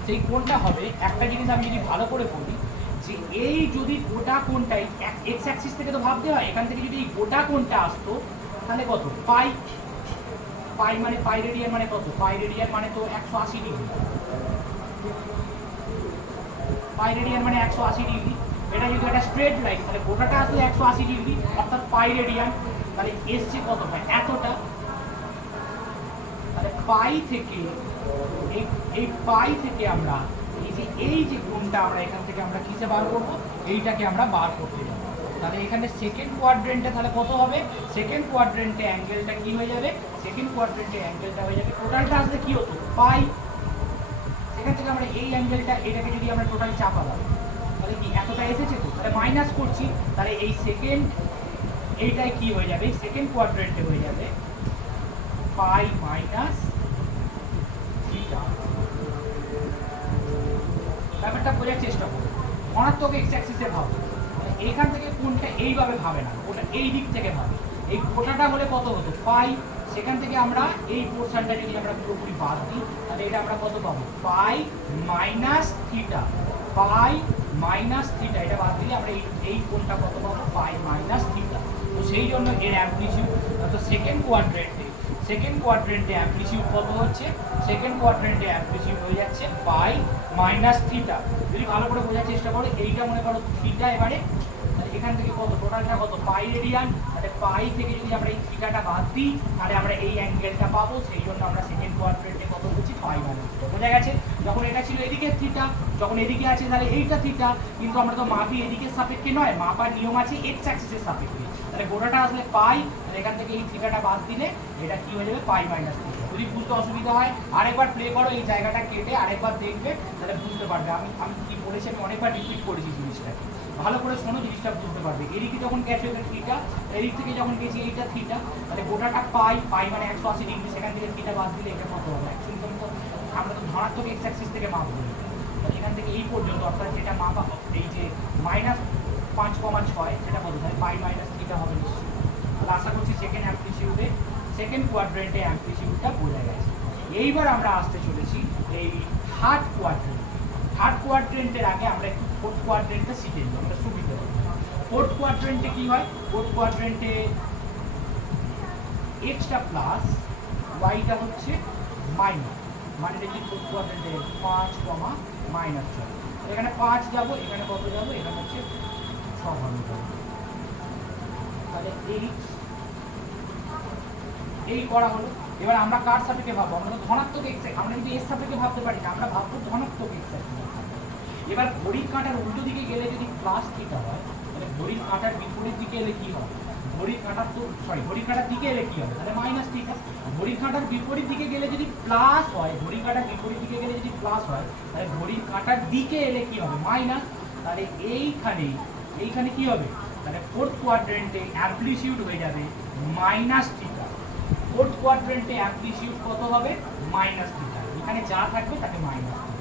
সেই কোনটা হবে, একটা জিনিস আমি যদি ভালো করে বলি, যে এই যদি গোটা কোনটাই এক্স অ্যাক্সিস থেকে তো ভাবতে হয়, এখান থেকে যদি এই গোটা কোনটা আসতো তাহলে কত পাই, পাই মানে পাই রেডিয়ান মানে কত, পাই রেডিয়ান মানে তো 180 ডিগ্রি, পাই রেডিয়ান মানে 180 ডিগ্রি। এটা যদি একটা স্ট্রেট লাইন তাহলে গোটাটা আসলে 180 ডিগ্রি অর্থাৎ পাই রেডিয়ান, তাহলে এসছে কত পাই এতটা। তাহলে পাই থেকে এই পাই থেকে আমরা এই যে কোণটা আমরা এখান থেকে আমরা কিসে বার করবো, এইটাকে আমরা বার করতে যাবো। তাহলে এখানে সেকেন্ড কোয়াড্রেন্টে তাহলে কত হবে, সেকেন্ড কোয়াড্রেন্টে অ্যাঙ্গেলটা কি হয়ে যাবে, সেকেন্ড কোয়াড্রেন্টে অ্যাঙ্গেলটা হয়ে যাবে, টোটালটা আসলে কি হতো পাই, সেখান থেকে আমরা এই অ্যাঙ্গেলটা এটাকে যদি আমরা টোটাল চাপাবো তাহলে কি এতটা এসেছে, তো তাহলে মাইনাস করছি, তাহলে এই সেকেন্ড এইটাই কি হয়ে যাবে, সেকেন্ড কোয়াড্রেন্টে হয়ে যাবে পাই মাইনাস থিটা। ব্যাপারটা বোঝার চেষ্টা করো, ধনাত্মক এক্স অ্যাক্সিসে ভাবো, এখান থেকে কোনটা এইভাবে ভাবে না, ওটা এই দিক থেকে ভাবে, এই গোটাটা হলে কত হতো পাই, সেখান থেকে আমরা এই পোর্শনটা যদি আমরা পুরোপুরি বাদ দিই তাহলে এটা আমরা কত পাবো পাই মাইনাস থিটা, পাই মাইনাস থিটা, এটা বাদ দিলে আমরা এই কোণটা কত পাবো পাই মাইনাস থিটা। তো সেই জন্য এর অ্যামপ্লিটিউড তো সেকেন্ড কোয়াড্রেন্টে অ্যামপ্লিটিউড কত হচ্ছে, সেকেন্ড কোয়াড্রেন্টে অ্যামপ্লিটিউড হয়ে যাচ্ছে পাই মাইনাস থিটা। যদি ভালো করে বোঝার চেষ্টা করো, এইটা মনে করো থিটা, এবারে এখান থেকে কত টোটালটা কত পাই রেডিয়ান, তাহলে পাই থেকে যদি আমরা এই থিটাটা বাদ দিই তাহলে আমরা এই অ্যাঙ্গেলটা পাবো, সেই জন্য আমরা সেকেন্ড কোয়াড্রেন্টে কত বলছি পাই মাইনাস থিটা। বোঝা গেছে, যখন এটা ছিল এদিকে থিটা, যখন এদিকে আছে তাহলে এইটা থিটা, কিন্তু আমরা তো মাপি এদিকের সাপেক্ষে নয়, মাপার নিয়ম আছে এক্স অ্যাক্সিসের সাপেক্ষে, তাহলে গোটাটা আসলে পাই, তাহলে এখান থেকে এই থিটাটা বাদ দিলে এটা কি হয়ে যাবে পাই মাইনাস থিটা। যদি বুঝতে অসুবিধা হয় আরেকবার প্লে করো, এই জায়গাটা কেটে আরেকবার দেখবে, তাহলে বুঝতে পারবে আমি কি বলেছি, আমি অনেকবার রিপিট করেছি জিনিসটাকে, ভালো করে শোনো জিনিসটা বুঝতে পারবে। এদিকে যখন গেছে এটা থিটা, এদিক থেকে যখন গেছি এইটা থিটা, তাহলে গোটাটা পাই, পাই মানে 180 ডিগ্রি, সেখান থেকে থিটা বাদ দিলে এটা কত হবে, অ্যাকচুয়ালি আমরা তো ধনাত্মক এক্স অ্যাক্সিস থেকে মাপবো, তাহলে এখান থেকে এই পর্যন্ত অর্থাৎ যেটা মাপা এই যে -5,6 সেটা কত হয় পাই মাইনাস থিটা হবে নিশ্চয়ই। তাহলে আশা করছি সেকেন্ড অ্যামপ্লিটিউডে সেকেন্ড কোয়াড্রেন্টে অ্যামপ্লিটিউডটা বোঝা গেছে। এইবার আমরা আসতে চলেছি এই থার্ড কোয়াড্রেন্ট। থার্ড কোয়াড্রেন্টের আগে আমরা একটু ফোর্থ কোয়াড্রেন্টে শিখে নিই, আমরা সুবিধা হবে। ফোর্থ কোয়াড্রেন্টে কি হয়, ফোর্থ কোয়াড্রেন্টে এক্সটা প্লাস ওয়াইটা হচ্ছে মাইনাস, মানে দেখি ফোর্থ কোয়াড্রেন্টে 5,-6, এখানে 5 যাবো, এখানে কত যাবো, এখানে হচ্ছে 6 হবে, তাহলে 8 এই করা হলো। এবার আমরা কার সাপেক্ষে ভাববো? আমরা তো ধনাত্মক এক্স অ্যাক্সিস, আমরা কিন্তু এর সাপেক্ষে ভাবতে পারি না, আমরা ভাববো ধনাত্মক এক্স অ্যাক্সিস। এবার ঘড়ির কাঁটার উল্টো দিকে গেলে যদি প্লাস থিটা হয়, তাহলে ঘড়ির কাঁটার বিপরীত দিকে এলে কি হবে? ঘড়ির কাঁটার দিকে এলে কি হবে? তাহলে মাইনাস থিটা। ঘড়ির কাঁটার বিপরীত দিকে গেলে যদি প্লাস হয়, ঘড়ির কাঁটার বিপরীত দিকে গেলে যদি প্লাস হয়, তাহলে ঘড়ির কাঁটার দিকে এলে কি হবে? মাইনাস। তাহলে এইখানে কি হবে? তাহলে ফোর্থ কোয়াড্রেন্টে অ্যামপ্লিটিউড হয়ে যাবে মাইনাস থিটা। ফোর্থ কোয়াড্রেন্টে অ্যামপ্লিটিউড কত হবে? Minus theta. এখানে যা থাকবে তাকে মাইনাস থিটা।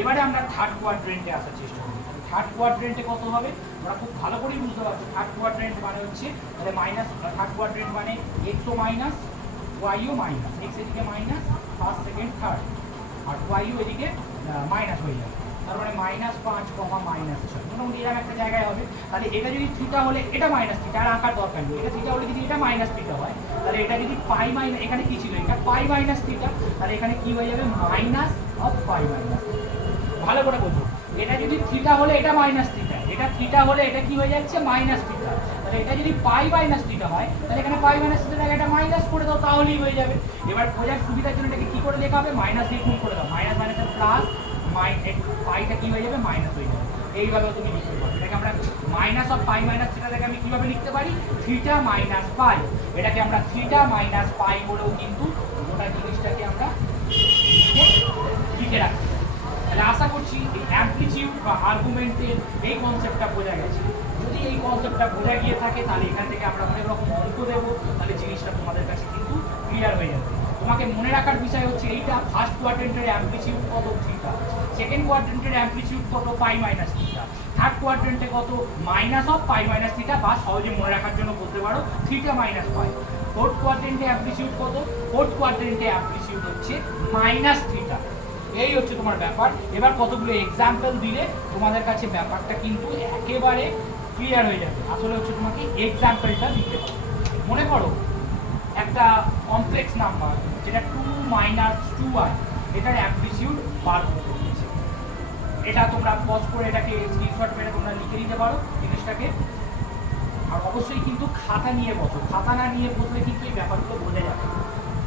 এবারে আমরা থার্ড কোয়াড্রেন্টে আসার চেষ্টা করি। থার্ড কোয়াড্রেন্টে কত হবে? আমরা খুব ভালো করেই বুঝতে পারছি থার্ড কোয়াড্রেন্ট মানে হচ্ছে, তাহলে মাইনাস, থার্ড কোয়াড্রেন্ট মানে এক্সও মাইনাস ওয়াইও মাইনাস, এক্স এদিকে মাইনাস ফার্স্ট সেকেন্ড থার্ড, আর ওয়াইও এদিকে মাইনাস হয়ে যাবে। তার মানে -5, মোটামুটি এরকম একটা জায়গায় হবে। তাহলে এটা যদি থিটা হলে এটা মাইনাস থিটা, আর আঁকার দরকার নেই। এটা থিটা হলে যদি এটা মাইনাস থিটা হয়, তাহলে এটা যদি পাই মাইনাস, এখানে কি ছিল? এটা পাই মাইনাস থিটা, তাহলে এখানে কি হয়ে যাবে? Minus of pi minus. ভালো করে বোঝো, এটা যদি থিটা হলে এটা মাইনাস থিটা, এটা থিটা হলে এটা কি হয়ে যাচ্ছে? Minus theta. তাহলে এটা যদি পাই মাইনাস থিটা হয়, তাহলে এখানে পাই মাইনাস থিটাটাকে এটা মাইনাস করে দাও, তাহলেই হয়ে যাবে। এবার বোঝার সুবিধার জন্য এটাকে কি করে লেখা হবে? মাইনাস দিয়ে গুণ করে দাও, মাইনাস মাইনাসের প্লাস, পাইটা কি হয়ে যাবে? মাইনাস হয়ে যাবে। এইভাবে তুমি লিখতে পারো। এটাকে আমরা মাইনাস অফ পাই মাইনাস থিটাটাকে আমি কিভাবে লিখতে পারি? থিটা মাইনাস পাই। এটাকে আমরা থিটা মাইনাস পাই বলেও কিন্তু গোটা জিনিসটাকে আমরা লিখে রাখতে পারি। তাহলে আশা করছি এই অ্যামপ্লিটিউড বা আর্গুমেন্টের এই কনসেপ্টটা বোঝা গেছে। যদি এই কনসেপ্টটা বোঝা গিয়ে থাকে, তাহলে এখান থেকে আমরা অনেক রকম অঙ্ক দেবো, তাহলে জিনিসটা তোমাদের কাছে কিন্তু ক্লিয়ার হয়ে যাবে। তোমাকে মনে রাখার বিষয় হচ্ছে এইটা, ফার্স্ট কোয়াড্রেন্টের অ্যামপ্লিটিউড কত? থিটা। সেকেন্ড কোয়াড্রেন্টের অ্যামপ্লিটিউড কত? Pi minus theta. থার্ড কোয়াড্রেন্টে কত? Minus of pi minus theta, বা সহজে মনে রাখার জন্য বলতে পারো থিটা মাইনাস পাই। ফোর্থ কোয়াড্রেন্টে অ্যামপ্লিটিউড কত? ফোর্থ কোয়াড্রেন্টে অ্যামপ্লিটিউড হচ্ছে মাইনাস থিটা। এই হচ্ছে তোমার ব্যাপার। এবার কতগুলো এক্সাম্পল দিলে তোমাদের কাছে ব্যাপারটা কিন্তু একেবারে ক্লিয়ার হয়ে যাবে। আসলে হচ্ছে তোমাকে এক্সাম্পলটা দিতে হবে। মনে করো একটা কমপ্লেক্স নাম্বার যেটা 2 - 2i, এটার অ্যামপ্লিটিউড বার করতে হচ্ছে। এটা তোমরা পজ করে এটাকে স্ক্রিনশট মেরে তোমরা লিখে নিতে পারো জিনিসটাকে। আর অবশ্যই কিন্তু খাতা নিয়ে বসো, খাতা না নিয়ে বসলে কিন্তু এই ব্যাপারগুলো বোঝা যাবে।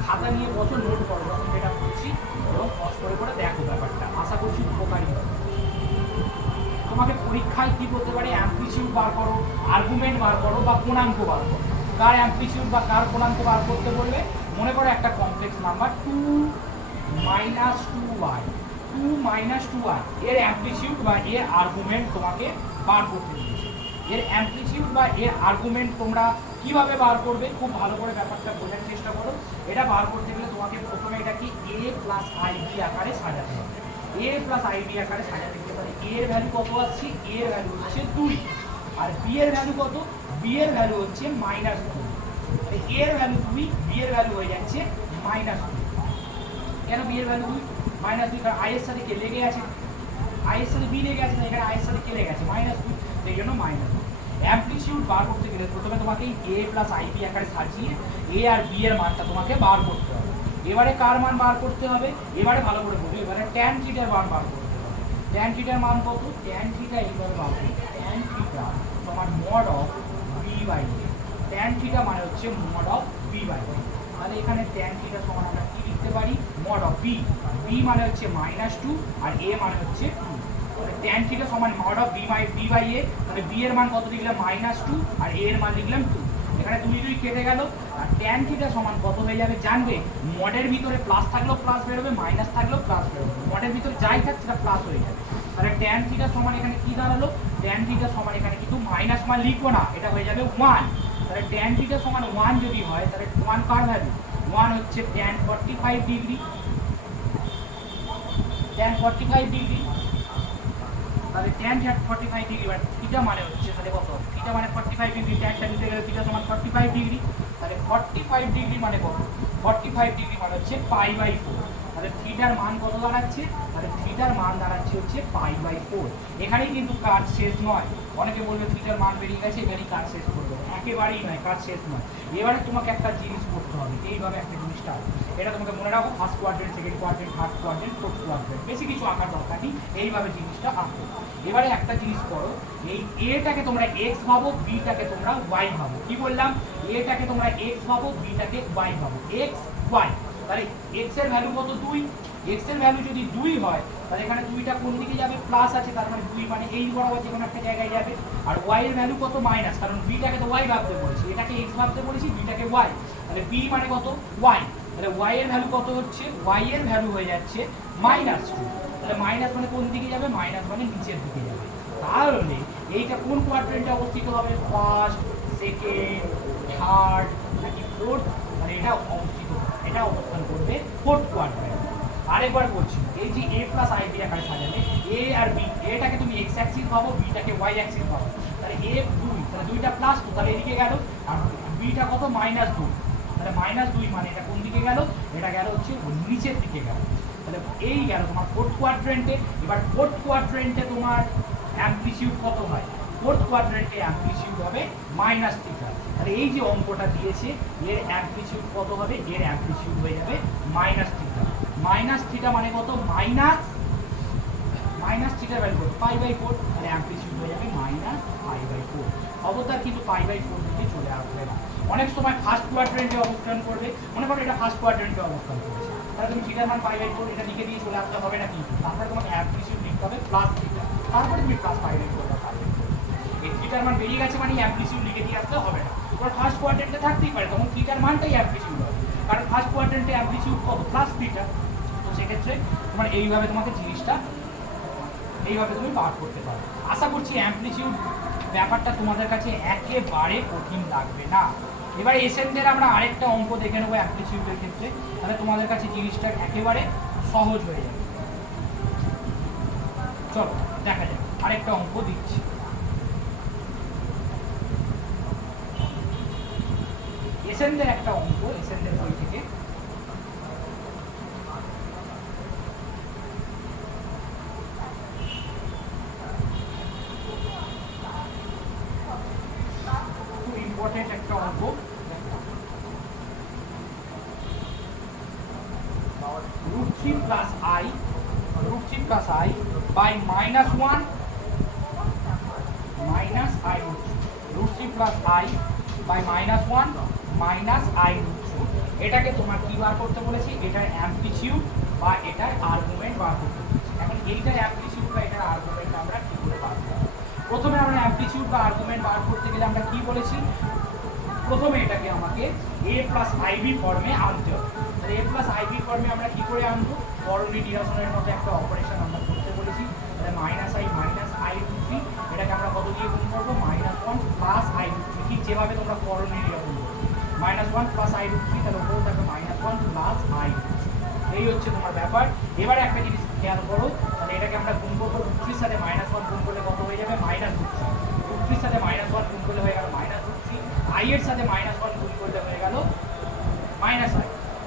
খাতা নিয়ে বসো, নোট করো যখন যেটা বলছি, এবং পজ করে করে দেখো ব্যাপারটা। আশা করছি উপকারী হবে। তোমাকে পরীক্ষায় কি বলতে পারে? অ্যামপ্লিটিউড বার করো, আর্গুমেন্ট বার করো, বা পূর্ণাঙ্ক বার করো। কার অ্যামপ্লিটিউড বা কার পূর্ণাঙ্ক বার করতে বলবে? মনে করো একটা কমপ্লেক্স নাম্বার 2 - 2i, 2 - 2i, এর অ্যামপ্লিটিউড বা এর আর্গুমেন্ট তোমাকে বার করতে দিয়েছে। এর অ্যামপ্লিটিউড বা এর আর্গুমেন্ট তোমরা কিভাবে বার করবে? খুব ভালো করে ব্যাপারটা বোঝার চেষ্টা করো। এটা বার করতে গেলে তোমাকে প্রথমে এটাকে a প্লাস ib আকারে সাজাতে হবে। a প্লাস ib আকারে সাজাতে গেলে তাহলে a এর ভ্যালু কত আসছে? a এর ভ্যালু হচ্ছে 2, আর b এর ভ্যালু কত? b এর ভ্যালু হচ্ছে -2। তাহলে a এর ভ্যালু 2, b এর ভ্যালু হয়ে যাচ্ছে -2। কেন b এর ভ্যালু 2 -2? কারণ i এর সাথে কে লেগে আছে? i এর সাথে b লেগে আছে, তাই এখানে i এর সাথে কে লেগে আছে? -2, সেই জন্য -2। অ্যামপ্লিটিউড বার করতে গেলে প্রথমে তোমাকে a প্লাস ib আকারে সাজিয়ে a আর b এর মানটা তোমাকে বার করতে হবে। এবারে কার মান বার করতে হবে? এবারে ভালো করে বলি, এবারে tan থিটার মান বার করতে হবে। tan থিটার মান কত? tan থিটা এইভাবে বার করতে হবে, tan থিটা সমান mod of b by a। tan theta মানে হচ্ছে mod of b by a। তাহলে এখানে tan থিটা সমান আমরা কি লিখতে পারি? mod of b। b মানে হচ্ছে -2 আর a মানে হচ্ছে 2। তাহলে tan থিটা সমান mod of b by a। তাহলে b এর মান কত লিখলাম? -2, আর a এর মান লিখলাম 2। এখানে 2 কেটে গেল, আর tan থিটা সমান কত হয়ে যাবে জানবে? মডের ভিতরে প্লাস থাকলেও প্লাস বেরোবে, মাইনাস থাকলেও প্লাস বেরোবে। মডের ভিতরে যাই থাক সেটা প্লাস হয়ে যাবে। তাহলে tan থিটা সমান এখানে কি দাঁড়ালো? tan থিটা সমান এখানে কিন্তু মাইনাস মান লিখবো না, এটা হয়ে যাবে 1। তাহলে tan থিটা সমান 1 যদি হয়, তাহলে 1 কার ভ্যালু? 1 হচ্ছে tan 45 ডিগ্রি। tan 45 ডিগ্রি, তাহলে tan 45 ডিগ্রি মানে থিটা মানে হচ্ছে তাহলে কত? থিটা মানে 45 ডিগ্রি, ট্যানটা নিতে গেলে থিটা সমান 45 ডিগ্রি। তাহলে 45 ডিগ্রি মানে কত? 45 ডিগ্রি মানে হচ্ছে π/4। তাহলে থিটার মান কত দাঁড়াচ্ছে? তাহলে থিটার মান দাঁড়াচ্ছে হচ্ছে π/4। এখানেই কিন্তু কাজ শেষ নয়। অনেকে বলবে থিটার মান বেরিয়ে গেছে, এখানেই কাজ শেষ করে দেবো। একেবারেই নয়, কাজ শেষ নয়। এবারে তোমাকে একটা জিনিস করতে হবে, এইভাবে একটা জিনিসটা এটা তোমাকে মনে রাখো, first quadrant, second quadrant, third quadrant, fourth quadrant, বেশি কিছু আঁকার দরকার নেই, এইভাবে জিনিসটা আঁকো। এবারে একটা জিনিস করো, এই এটাকে তোমরা এক্স ভাবো, বিটাকে তোমরা ওয়াই ভাবো। কি বললাম? এটাকে তোমরা এক্স ভাবো, বিটাকে ওয়াই ভাবো, এক্স ওয়াই। তাহলে এক্স এর ভ্যালু কত? 2। এক্স এর ভ্যালু যদি 2 হয়, তাহলে এখানে 2টা কোন দিকে যাবে? প্লাস আছে, তার মানে 2 মানে এই বরাবর যে কোনো একটা জায়গায় যাবে। আর ওয়াই এর ভ্যালু কত? মাইনাস, কারণ বিটাকে তো ওয়াই ভাবতে বলেছি, এটাকে এক্স ভাবতে বলেছি, বিটাকে ওয়াই। তাহলে বি মানে কত? ওয়াই। তাহলে ওয়াই এর ভ্যালু কত হচ্ছে? ওয়াই এর ভ্যালু হয়ে যাচ্ছে -2। তাহলে মাইনাস মানে কোন দিকে যাবে? মাইনাস মানে নিচের দিকে যাবে। তাহলে এইটা কোন কোয়াড্রেন্টে অবস্থিত হবে? ফার্স্ট, সেকেন্ড, থার্ড নাকি ফোর্থ? মানে এটা অবস্থিত, এটা অবস্থান করবে ফোর্থ কোয়াড্রেন্ট। আরেকবার বলছি, এই যে a প্লাস আই বি আকারে সাজালে, এ আর বি, এটাকে তুমি এক্স অ্যাক্সিস ভাবো, বিটাকে ওয়াই অ্যাক্সিস ভাবো। তাহলে এ 2, তাহলে 2টা প্লাস 2, তাহলে এদিকে গেল। আর বিটা কত? -2। তাহলে -2 মানে এটা কোন দিকে গেল? এটা গেল হচ্ছে নিচের দিকে গেল। তাহলে এই গেল তোমার ফোর্থ কোয়াড্রেন্টে। এবার ফোর্থ কোয়াড্রেন্টে তোমার অ্যামপ্লিটিউড কত হয়? ফোর্থ কোয়াড্রেন্টে অ্যামপ্লিটিউড হবে -θ। তাহলে এই যে অঙ্কটা দিয়েছে, এর অ্যামপ্লিটিউড কত হবে? এর অ্যামপ্লিটিউড হয়ে যাবে -θ। -θ মানে কত? মাইনাস থিটার ভ্যালু কত? π/4। তাহলে অ্যামপ্লিটিউড হয়ে যাবে -π/4। খবরদার কিন্তু π/4 দিকে চলে আসবে না। অনেক সময় ফার্স্ট কোয়াড্রেন্টে অবস্থান করবে, মনে করো এটা ফার্স্ট কোয়াড্রেন্টে অবস্থান করেছে, তাহলে তুমি থিটার মান π/4 এটা লিখে দিয়ে চলে আসতে হবে না কিন্তু। তারপরে তোমাকে অ্যামপ্লিটিউড লিখতে হবে প্লাস থিটা, তারপরে তুমি প্লাস π/4 বা পাবে। এই থিটার মান বেরিয়ে গেছে মানে অ্যামপ্লিটিউড লিখে দিয়ে আসতে হবে না। তোমার ফার্স্ট কোয়াড্রেন্টে থাকতেই পারে, তখন থিটার মানটাই অ্যামপ্লিটিউড হবে, কারণ ফার্স্ট কোয়াড্রেন্টে অ্যামপ্লিটিউড কত? Plus theta. তো সেক্ষেত্রে তোমার এইভাবে তোমাকে জিনিসটা এইভাবে তুমি বার করতে পারো। আশা করছি অ্যামপ্লিটিউড ব্যাপারটা তোমাদের কাছে একেবারে কঠিন লাগবে না। এবার এসেন্ডের আমরা আরেকটা অঙ্ক দেখে নেবো অ্যামপ্লিটিউডের ক্ষেত্রে, তাহলে তোমাদের কাছে জিনিসটা একেবারে সহজ হয়ে যাবে। চলো দেখা যাক, আরেকটা অঙ্ক দিচ্ছি। এসেন্ডের একটা অঙ্ক, এসেন্ডের বই থেকে। ইম্পর্টেন্ট একটা অঙ্ক। √3 plus i by -1 minus i √3 plus i by -1 minus i √3। এটাকে তোমার কি বার করতে বলেছি? এটার অ্যামপ্লিটিউড বা এটার আর্গুমেন্ট বার করতে বলেছি। এখন এইটার অ্যামপ্লিটিউড বা এটার আর্গুমেন্ট আমরা কি করে বার করব? প্রথমে আমরা অ্যামপ্লিটিউড বা আর্গুমেন্ট বার করতে গেলে আমরা কি বলেছি? প্রথমে এটাকে আমাকে a প্লাস আইবি ফর্মে আনতে হবে। তাহলে a প্লাস আইবি ফর্মে আমরা কি করে আনবো? বর্ণনী নিরসনের মতো একটা অপারেশন আমরা করতে বলেছি। তাহলে -i এটাকে আমরা কত দিয়ে গুণ করবো? -1 প্লাস i√3, ঠিক যেভাবে তোমরা বর্ণনী নিরসন করো, -1 প্লাস i√3, তাহলে ওপরে থাকবে -1 প্লাস i। এই হচ্ছে তোমার ব্যাপার। এবারে একটা জিনিস খেয়াল করো, তাহলে এটাকে আমরা গুণ করবো √3 সাথে -1 গুণ করলে কত হয়ে যাবে? -√3। √3 সাথে -1 গুণ করলে হয়ে গেল -√3, i এর সাথে -1 গুণ করলে হয়ে গেল -i।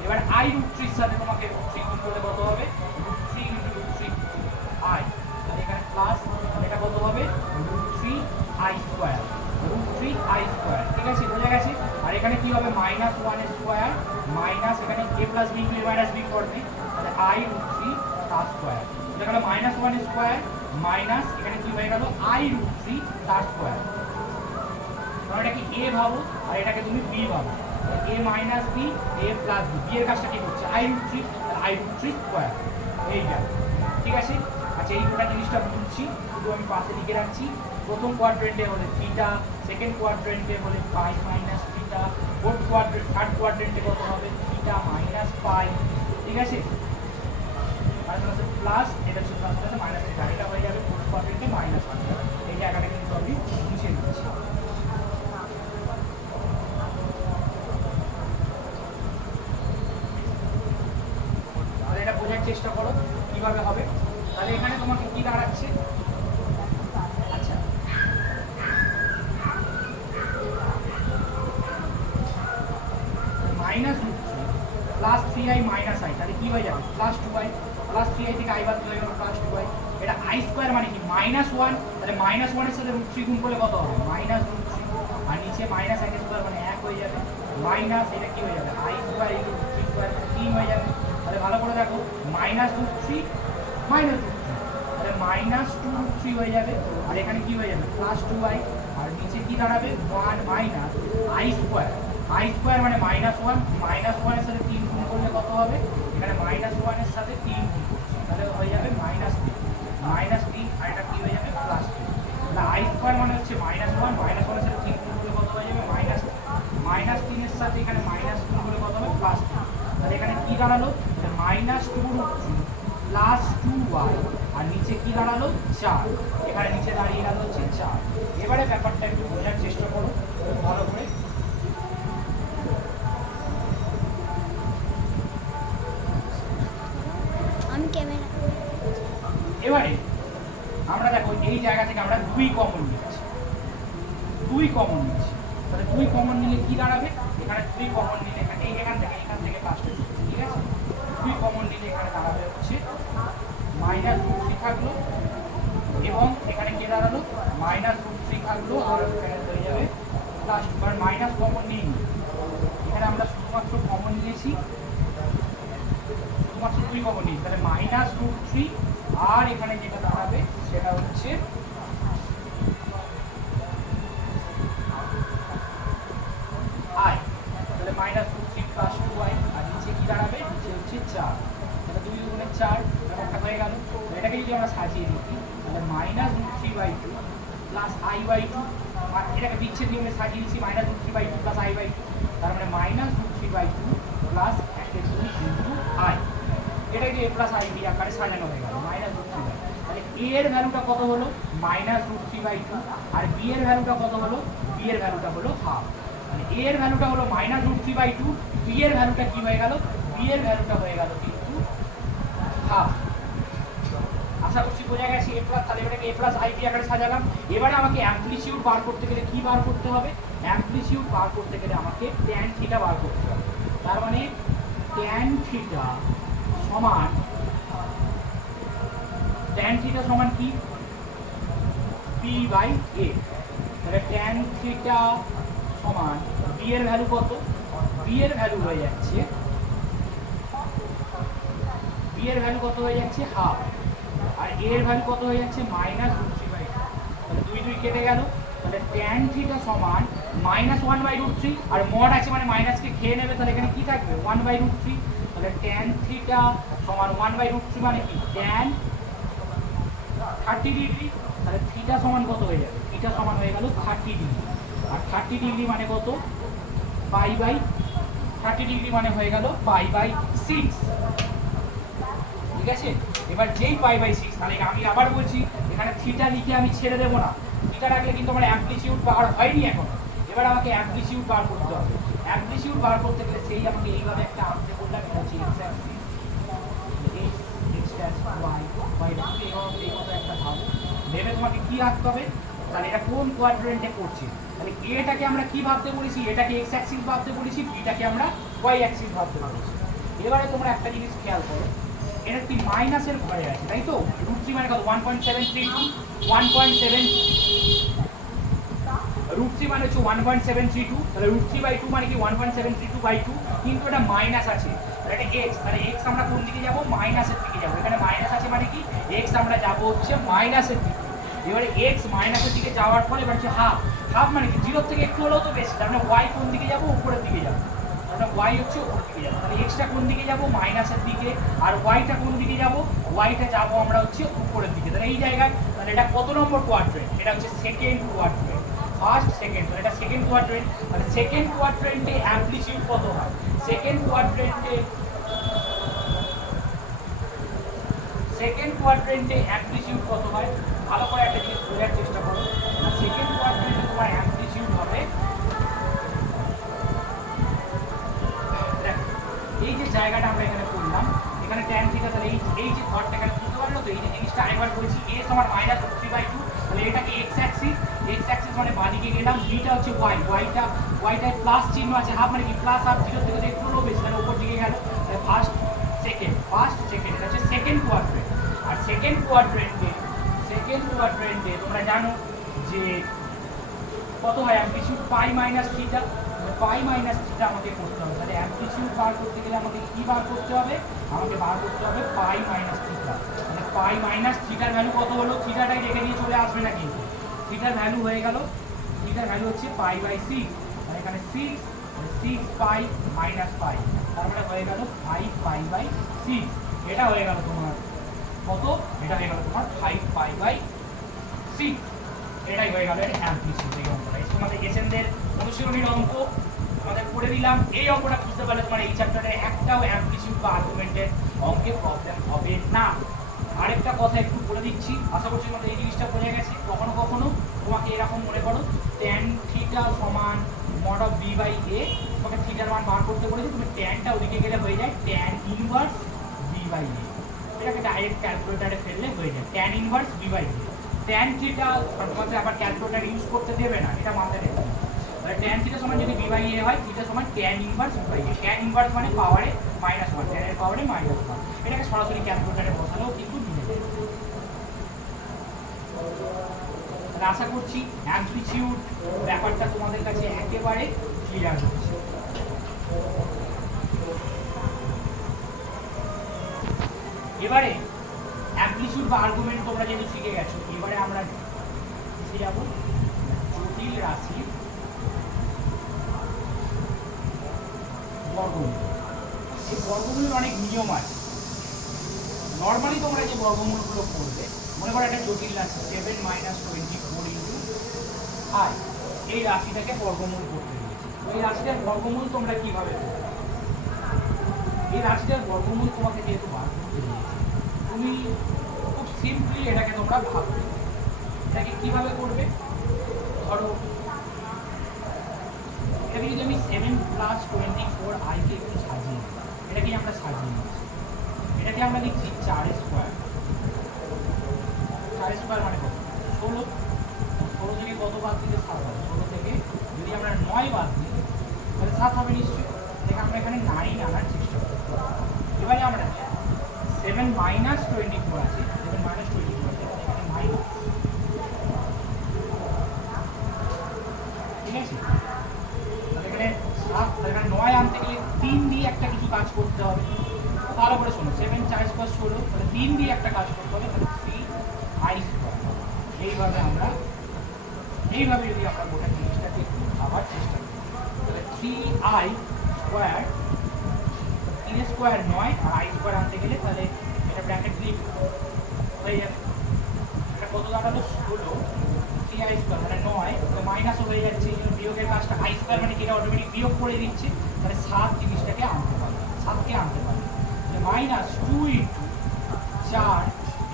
এবার i√3 সাথে তোমাকে √3 গুণ করলে কত হবে? √3 × √3 i, তাহলে এখানে প্লাস, এটা কত হবে? √3i², √3i², ঠিক আছে, বোঝা গেছে। আর এখানে কি হবে? -1² মাইনাস, এখানে a প্লাস b × b করবে, তাহলে i√3 তার স্কয়ার, এটা গেল -1² মাইনাস, এখানে কি হয়ে গেল? i√3 তার স্কয়ার। কারণ এটাকে a ভাবো আর এটাকে তুমি b ভাবো, a minus b, a plus b, b এর কাজটা কি করছে? i√3, i√3 স্কয়ার, এই গেল, ঠিক আছে। আচ্ছা, এই গোটা জিনিসটা বুঝছি, শুধু আমি পাশে লিখে রাখছি। প্রথম কোয়াড্রেন্টে হলে থিটা, সেকেন্ড কোয়াড্রেন্টে হলে পাই মাইনাস থিটা, থার্ড কোয়াড্রেন্টে কত হবে? থিটা মাইনাস পাই, ঠিক আছে। আর প্লাস, এটা হচ্ছে প্লাস প্লাসে মাইনাস থিটা, এটা হয়ে যাবে ফোর্থ কোয়াড্রেন্টে -1। এই জায়গাটা কিন্তু আমি মুছে দিচ্ছি। তাহলে এটা বোঝার চেষ্টা করো কিভাবে হবে। তাহলে এখানে তোমাকে কি দাঁড়াচ্ছে? আচ্ছা, -√3 প্লাস 3i মাইনাস আই, তাহলে কি হয়ে যাবে প্লাস 2i, প্লাস 3i থেকে i বাদ হয়ে গেল প্লাস 2i। এটা i স্কয়ার মানে কি মাইনাস 1, তাহলে মাইনাস 1 এর সাথে রুট 3 গুণ করলে কত হবে মাইনাস রুট 3, আর নিচে মাইনাস 1 স্কয়ার মানে 1 হয়ে যাবে, মাইনাস এটা কি হয়ে যাবে i square into root 3 square মানে 3 হয়ে যাবে। তাহলে ভালো করে দেখো মাইনাস রুট 3 মাইনাস রুট 3, তাহলে মাইনাস 2 রুট 3 হয়ে যাবে, আর এখানে কি হয়ে যাবে প্লাস 2i, আর নিচে কি দাঁড়াবে 1 minus i square, i square মানে মাইনাস 1, মাইনাস 1 এর সাথে 3 গুণ করলে কত হবে, এখানে মাইনাস 1 এর সাথে 3 গুণ করছি, তাহলে হয়ে যাবে মাইনাস 3, আর এটা কি হয়ে যাবে প্লাস 2। তাহলে i স্কয়ার মানে হচ্ছে মাইনাস 1, মাইনাস 1 এর সাথে 3 গুণ করলে কত হয়ে যাবে মাইনাস 3 এর সাথে এখানে মাইনাস গুণ করলে কত হবে প্লাস 2। তাহলে এখানে কি দাঁড়ালো মাইনাস 2 রুট 3 প্লাস 2y, আর নিচে কি দাঁড়ালো 4, এখানে নিচে দাঁড়িয়ে গেল হচ্ছে 4। এবারে ব্যাপারটা একটু বোঝার চেষ্টা করো ভালো করে। এবারে আমরা দেখো এই জায়গা থেকে আমরা 2 কমন নিচ্ছি, 2 কমন নিচ্ছি, তাহলে 2 কমন নিলে কি দাঁড়াবে, এখানে 2 কমন নিলে এখান থেকে ফার্স্টে, ঠিক আছে 2 কমন নিলে এখানে দাঁড়াবে হচ্ছে মাইনাস রুট 3 থাকলো, এবং এখানে কি দাঁড়ালো মাইনাস রুট 3 থাকলো, আর এখানে হয়ে যাবে প্লাস 2, কারণ মাইনাস কমন নিইনি, এখানে আমরা শুধুমাত্র কমন নিয়েছি, শুধুমাত্র 2 কমন নিই, তাহলে মাইনাস রুট 3, আর এখানে যেটা দাঁড়াবে সেটা হচ্ছে i, তাহলে মাইনাস রুট 3 প্লাস 2i, আর নিচে কি দাঁড়াবে নিচে হচ্ছে 4, তাহলে 2 দুগুণে 4, ব্যাপারটা হয়ে গেল। এটাকে যদি আমরা সাজিয়ে দিই তাহলে মাইনাস রুট 3/2 প্লাস i/2, আর এটাকে বিচ্ছেদ নিয়মে সাজিয়ে দিচ্ছি মাইনাস রুট 3/2 প্লাস i/2, তার মানে minus root 3/2 plus 1/2 into i, এটাকে a প্লাস i দিয়ে আকারে সাজানো হয়ে গেল মাইনাস রুট 3/2। তাহলে a এর ভ্যালুটা কত হলো মাইনাস রুট 3/2, আর b এর ভ্যালুটা কত হলো, b এর ভ্যালুটা হলো হাফ, মানে a এর ভ্যালুটা হলো মাইনাস রুট 3/2, b এর ভ্যালুটা কি হয়ে গেল, b এর ভ্যালুটা হয়ে গেল কিন্তু হাফ। আশা করছি বোঝা গেছে a প্লাস, তাহলে এটাকে a প্লাস i দিয়ে আকারে সাজালাম। এবারে আমাকে অ্যামপ্লিটিউড বার করতে গেলে কি বার করতে হবে, অ্যামপ্লিটিউড বার করতে গেলে আমাকে tan থিটা বার করতে হবে, তার মানে tan থিটা সমান, tan থিটা সমান কি p/a, তাহলে tan থিটা সমান b এর ভ্যালু কত, b এর ভ্যালু হয়ে যাচ্ছে, b এর ভ্যালু কত হয়ে যাচ্ছে হাফ, আর a এর ভ্যালু কত হয়ে যাচ্ছে মাইনাস রুট 3/2, তাহলে 2 কেটে গেল, তাহলে tan থিটা সমান মাইনাস 1/√3, আর মড আছে মানে মাইনাসকে খেয়ে নেবে, তাহলে এখানে কি থাকবে 1/√3, তাহলে tan থিটা সমান 1/√3 মানে কি tan 30 ডিগ্রি, তাহলে থিটা সমান কত হয়ে যাবে, থিটা সমান হয়ে গেল 30 ডিগ্রি, আর 30 ডিগ্রি মানে কত পাই/30 ডিগ্রি মানে হয়ে গেল পাই/6, ঠিক আছে। এবার যেই পাই/6, তাহলে আমি আবার বলছি এখানে থিটা লিখে আমি ছেড়ে দেবো না, থিটা রাখলে কিন্তু আমার অ্যামপ্লিটিউড বার হয়নি এখন, এবার আমাকে অ্যামপ্লিটিউড বার করতে হবে। অ্যামপ্লিটিউড বার করতে গেলে সেই আমাকে এইভাবে একটা আনতে বললাম, এটা হচ্ছে x axis, x dash y, y এইভাবে একটা ভাব ভেবে তোমাকে কি রাখতে হবে, তাহলে এটা কোন কোয়াড্রেন্টে পড়ছে, তাহলে এটাকে আমরা কি ভাবতে বলেছি, এটাকে এক্স অ্যাক্সিস ভাবতে বলেছি, বিটাকে আমরা ওয়াই অ্যাক্সিস ভাবতে বলেছি। এবারে তোমরা একটা জিনিস খেয়াল করো, এটা কি মাইনাসের ঘরে আছে তাই তো, রুট 3 মানে কত 1.732, 1.7 রুট 3 মানে হচ্ছে 1.732, তাহলে রুট 3/2 মানে কি 1.732/2, কিন্তু এটা মাইনাস আছে, এটা এক্স, তাহলে এক্স আমরা কোন দিকে যাব মাইনাসের দিকে যাব, এখানে মাইনাস আছে মানে কি এক্স আমরা যাব হচ্ছে মাইনাসের দিকে। এবারে এক্স মাইনাসের দিকে যাওয়ার পরে এবার হচ্ছে হাফ, হাফ মানে কি 0 থেকে একটু হলেও তো বেশি, তার মানে ওয়াই কোন দিকে যাব উপরের দিকে যাব, তাহলে ওয়াই হচ্ছে উপরের দিকে যাব, তাহলে এক্সটা কোন দিকে যাব মাইনাসের দিকে, আর ওয়াইটা কোন দিকে যাব, ওয়াইটা যাব আমরা হচ্ছে উপরের দিকে, তাহলে এই জায়গায় তাহলে এটা কত নম্বর কোয়াড্রেন্ট, এটা হচ্ছে সেকেন্ড কোয়াড্রেন্ট, ফার্স্ট সেকেন্ড, তাহলে এটা সেকেন্ড কোয়াড্রেন্ট, তাহলে সেকেন্ড কোয়াড্রেন্টে অ্যামপ্লিটিউড কত হয়, সেকেন্ড কোয়াড্রেন্টে অ্যামপ্লিটিউড কত হয়, ভালো করে একটা জিনিস বোঝার চেষ্টা করো, সেকেন্ড কোয়াড্রেন্টে তোমার অ্যামপ্লিটিউড হবে, এই যে জায়গাটা আমরা এখানে করলাম, এখানে tan থিটা, তাহলে এই যে ঘরটা এখানে বুঝতে পারলো তো, এই যে জিনিসটা আরেকবার বলেছি a সমান মাইনাস রুট 3/2, তাহলে এটাকে এক্স অ্যাক্সিস মানে বাঁদিকে গেলাম, বিটা হচ্ছে ওয়াইটা প্লাস চিহ্ন আছে, হাফ মানে কি প্লাস হাফ, 0 থেকে একটু বেশি, তাহলে উপর দিকে গেল, তাহলে ফার্স্ট সেকেন্ড এটা হচ্ছে সেকেন্ড কোয়াড্রেন্ট। আর সেকেন্ড কোয়াড্রেন্টে তোমরা জানো যে কত হয় অ্যামপ্লিটিউড পাই মাইনাস থিটা। পাই মাইনাস থিটা আমাকে করতে হবে, তাহলে অ্যামপ্লিটিউড বার করতে গেলে আমাকে কি বার করতে হবে, আমাকে বার করতে হবে পাই মাইনাস থিটা। মানে পাই মাইনাস থিটার ভ্যালু কত হলো, থিটাটাই রেখে দিয়ে চলে আসবে না কিন্তু, থিটার ভ্যালু হয়ে গেল, থিটার ভ্যালু হচ্ছে পাই বাই 6, আর এখানে 6 পাই মাইনাস পাই, তার মানে হয়ে গেল 5 পাই বাই 6। এটা হয়ে গেল তোমার কত, এটা হয়ে গেল তোমার 5 পাই বাই 6। এটাই হয়ে গেল অ্যামপ্লিটিউড। এই অঙ্কটা তোমাদের এসএনদের অনুশীলনীর অঙ্ক আমাদের করে দিলাম। এই অঙ্কটা বুঝতে পারলে তোমার এই চ্যাপ্টারে একটাও অ্যামপ্লিটিউড বা আর্গুমেন্টের অঙ্কে প্রবলেম হবে না। আরেকটা কথা একটু বলে দিচ্ছি, আশা করছি তোমাদের এই জিনিসটা বোঝা গেছে। কখনো কখনো তোমাকে এরকম মনে করো tan থিটা সমান mod of b by a, তোমাকে থিটার মান বার করতে বলেছে, তুমি ট্যানটা ওদিকে গেলে হয়ে যায় tan inverse b by a। এটাকে ডাইরেক্ট ক্যালকুলেটরে ফেললে হয়ে যায় tan inverse b by a। tan theta তোমাকে আবার ক্যালকুলেটর ইউজ করতে দেবে না, এটা মাথায় রেখো। তাহলে tan থিটা সমান যদি b বাই a হয়, থিটা সমান tan inverse b by a। tan inverse মানে পাওয়ারে -1, tan এর পাওয়ারে -1। এটাকে সরাসরি ক্যালকুলেটরে বসালেও কিন্তু মিলে যায়। আশা করছি অ্যামপ্লিটিউড ব্যাপারটা তোমাদের কাছে একেবারে ক্লিয়ার হচ্ছে। এবারে অ্যামপ্লিটিউড বা আর্গুমেন্ট তোমরা যেহেতু শিখে গেছো, এবারে আমরা শিখে যাব জটিল রাশি বর্গমূল। এই বর্গমূলের অনেক নিয়ম আছে। নর্মালি তোমরা যে বর্গমূলগুলো করবে, মনে করো একটা জটিল রাশি 7 - 24 ইন্টু i, এই রাশিটাকে বর্গমূল করতে দিয়েছি। তো এই রাশিটার বর্গমূল তোমরা কিভাবে করবে, এই রাশিটার বর্গমূল তোমাকে যেহেতু বার করতে দিয়েছি, তুমি খুব সিম্পলি এটাকে তোমরা ভাববে। এটাকে কিভাবে করবে, ধরো এটাকে যদি আমি 7 + 24i কে একটু সাজিয়ে নিই, এটাকে আমরা সাজিয়ে নিচ্ছি, এটাকে আমরা লিখছি 4 স্কোয়ার। 4 স্কোয়ার মানে কত, 16। 16 থেকে কত বাদ দিলে 7 হবে, 16 থেকে যদি আমরা 9 বাদ দিই তাহলে 7 হবে নিশ্চয়ই। দেখে আমরা এখানে 9 আনার চেষ্টা করি। এবারে আমরা 7 - 24 আছে, 7 - 24 আছে, এখানে মাইনাস, ঠিক আছে। তাহলে এখানে 7, এখানে 9 আনতে গেলে 3 দিয়ে একটা কিছু কাজ করতে হবে। ভালো করে শোনো, 7 × 4 = 16, তাহলে 3 দিয়ে একটা কাজ করতে হবে, তাহলে 3i²। এইভাবে যদি আমরা গোটা জিনিসটাকে একটু ভাবার চেষ্টা করি, তাহলে 3i², 3 স্কোয়ার 9 আর i² আনতে গেলে তাহলে এটা ব্র্যাকেট দিয়ে হয়ে যাবে। এটা কত দাঁড়ালো, 16, 3i² মানে 9, তো মাইনাসও হয়ে যাচ্ছে, এই জন্য বিয়োগের কাজটা i² মানে কি, এটা অটোমেটিক বিয়োগ করে দিচ্ছে, তাহলে 7 জিনিসটাকে আনতে পারবে, 7কে আনতে পারবে। -2 × 4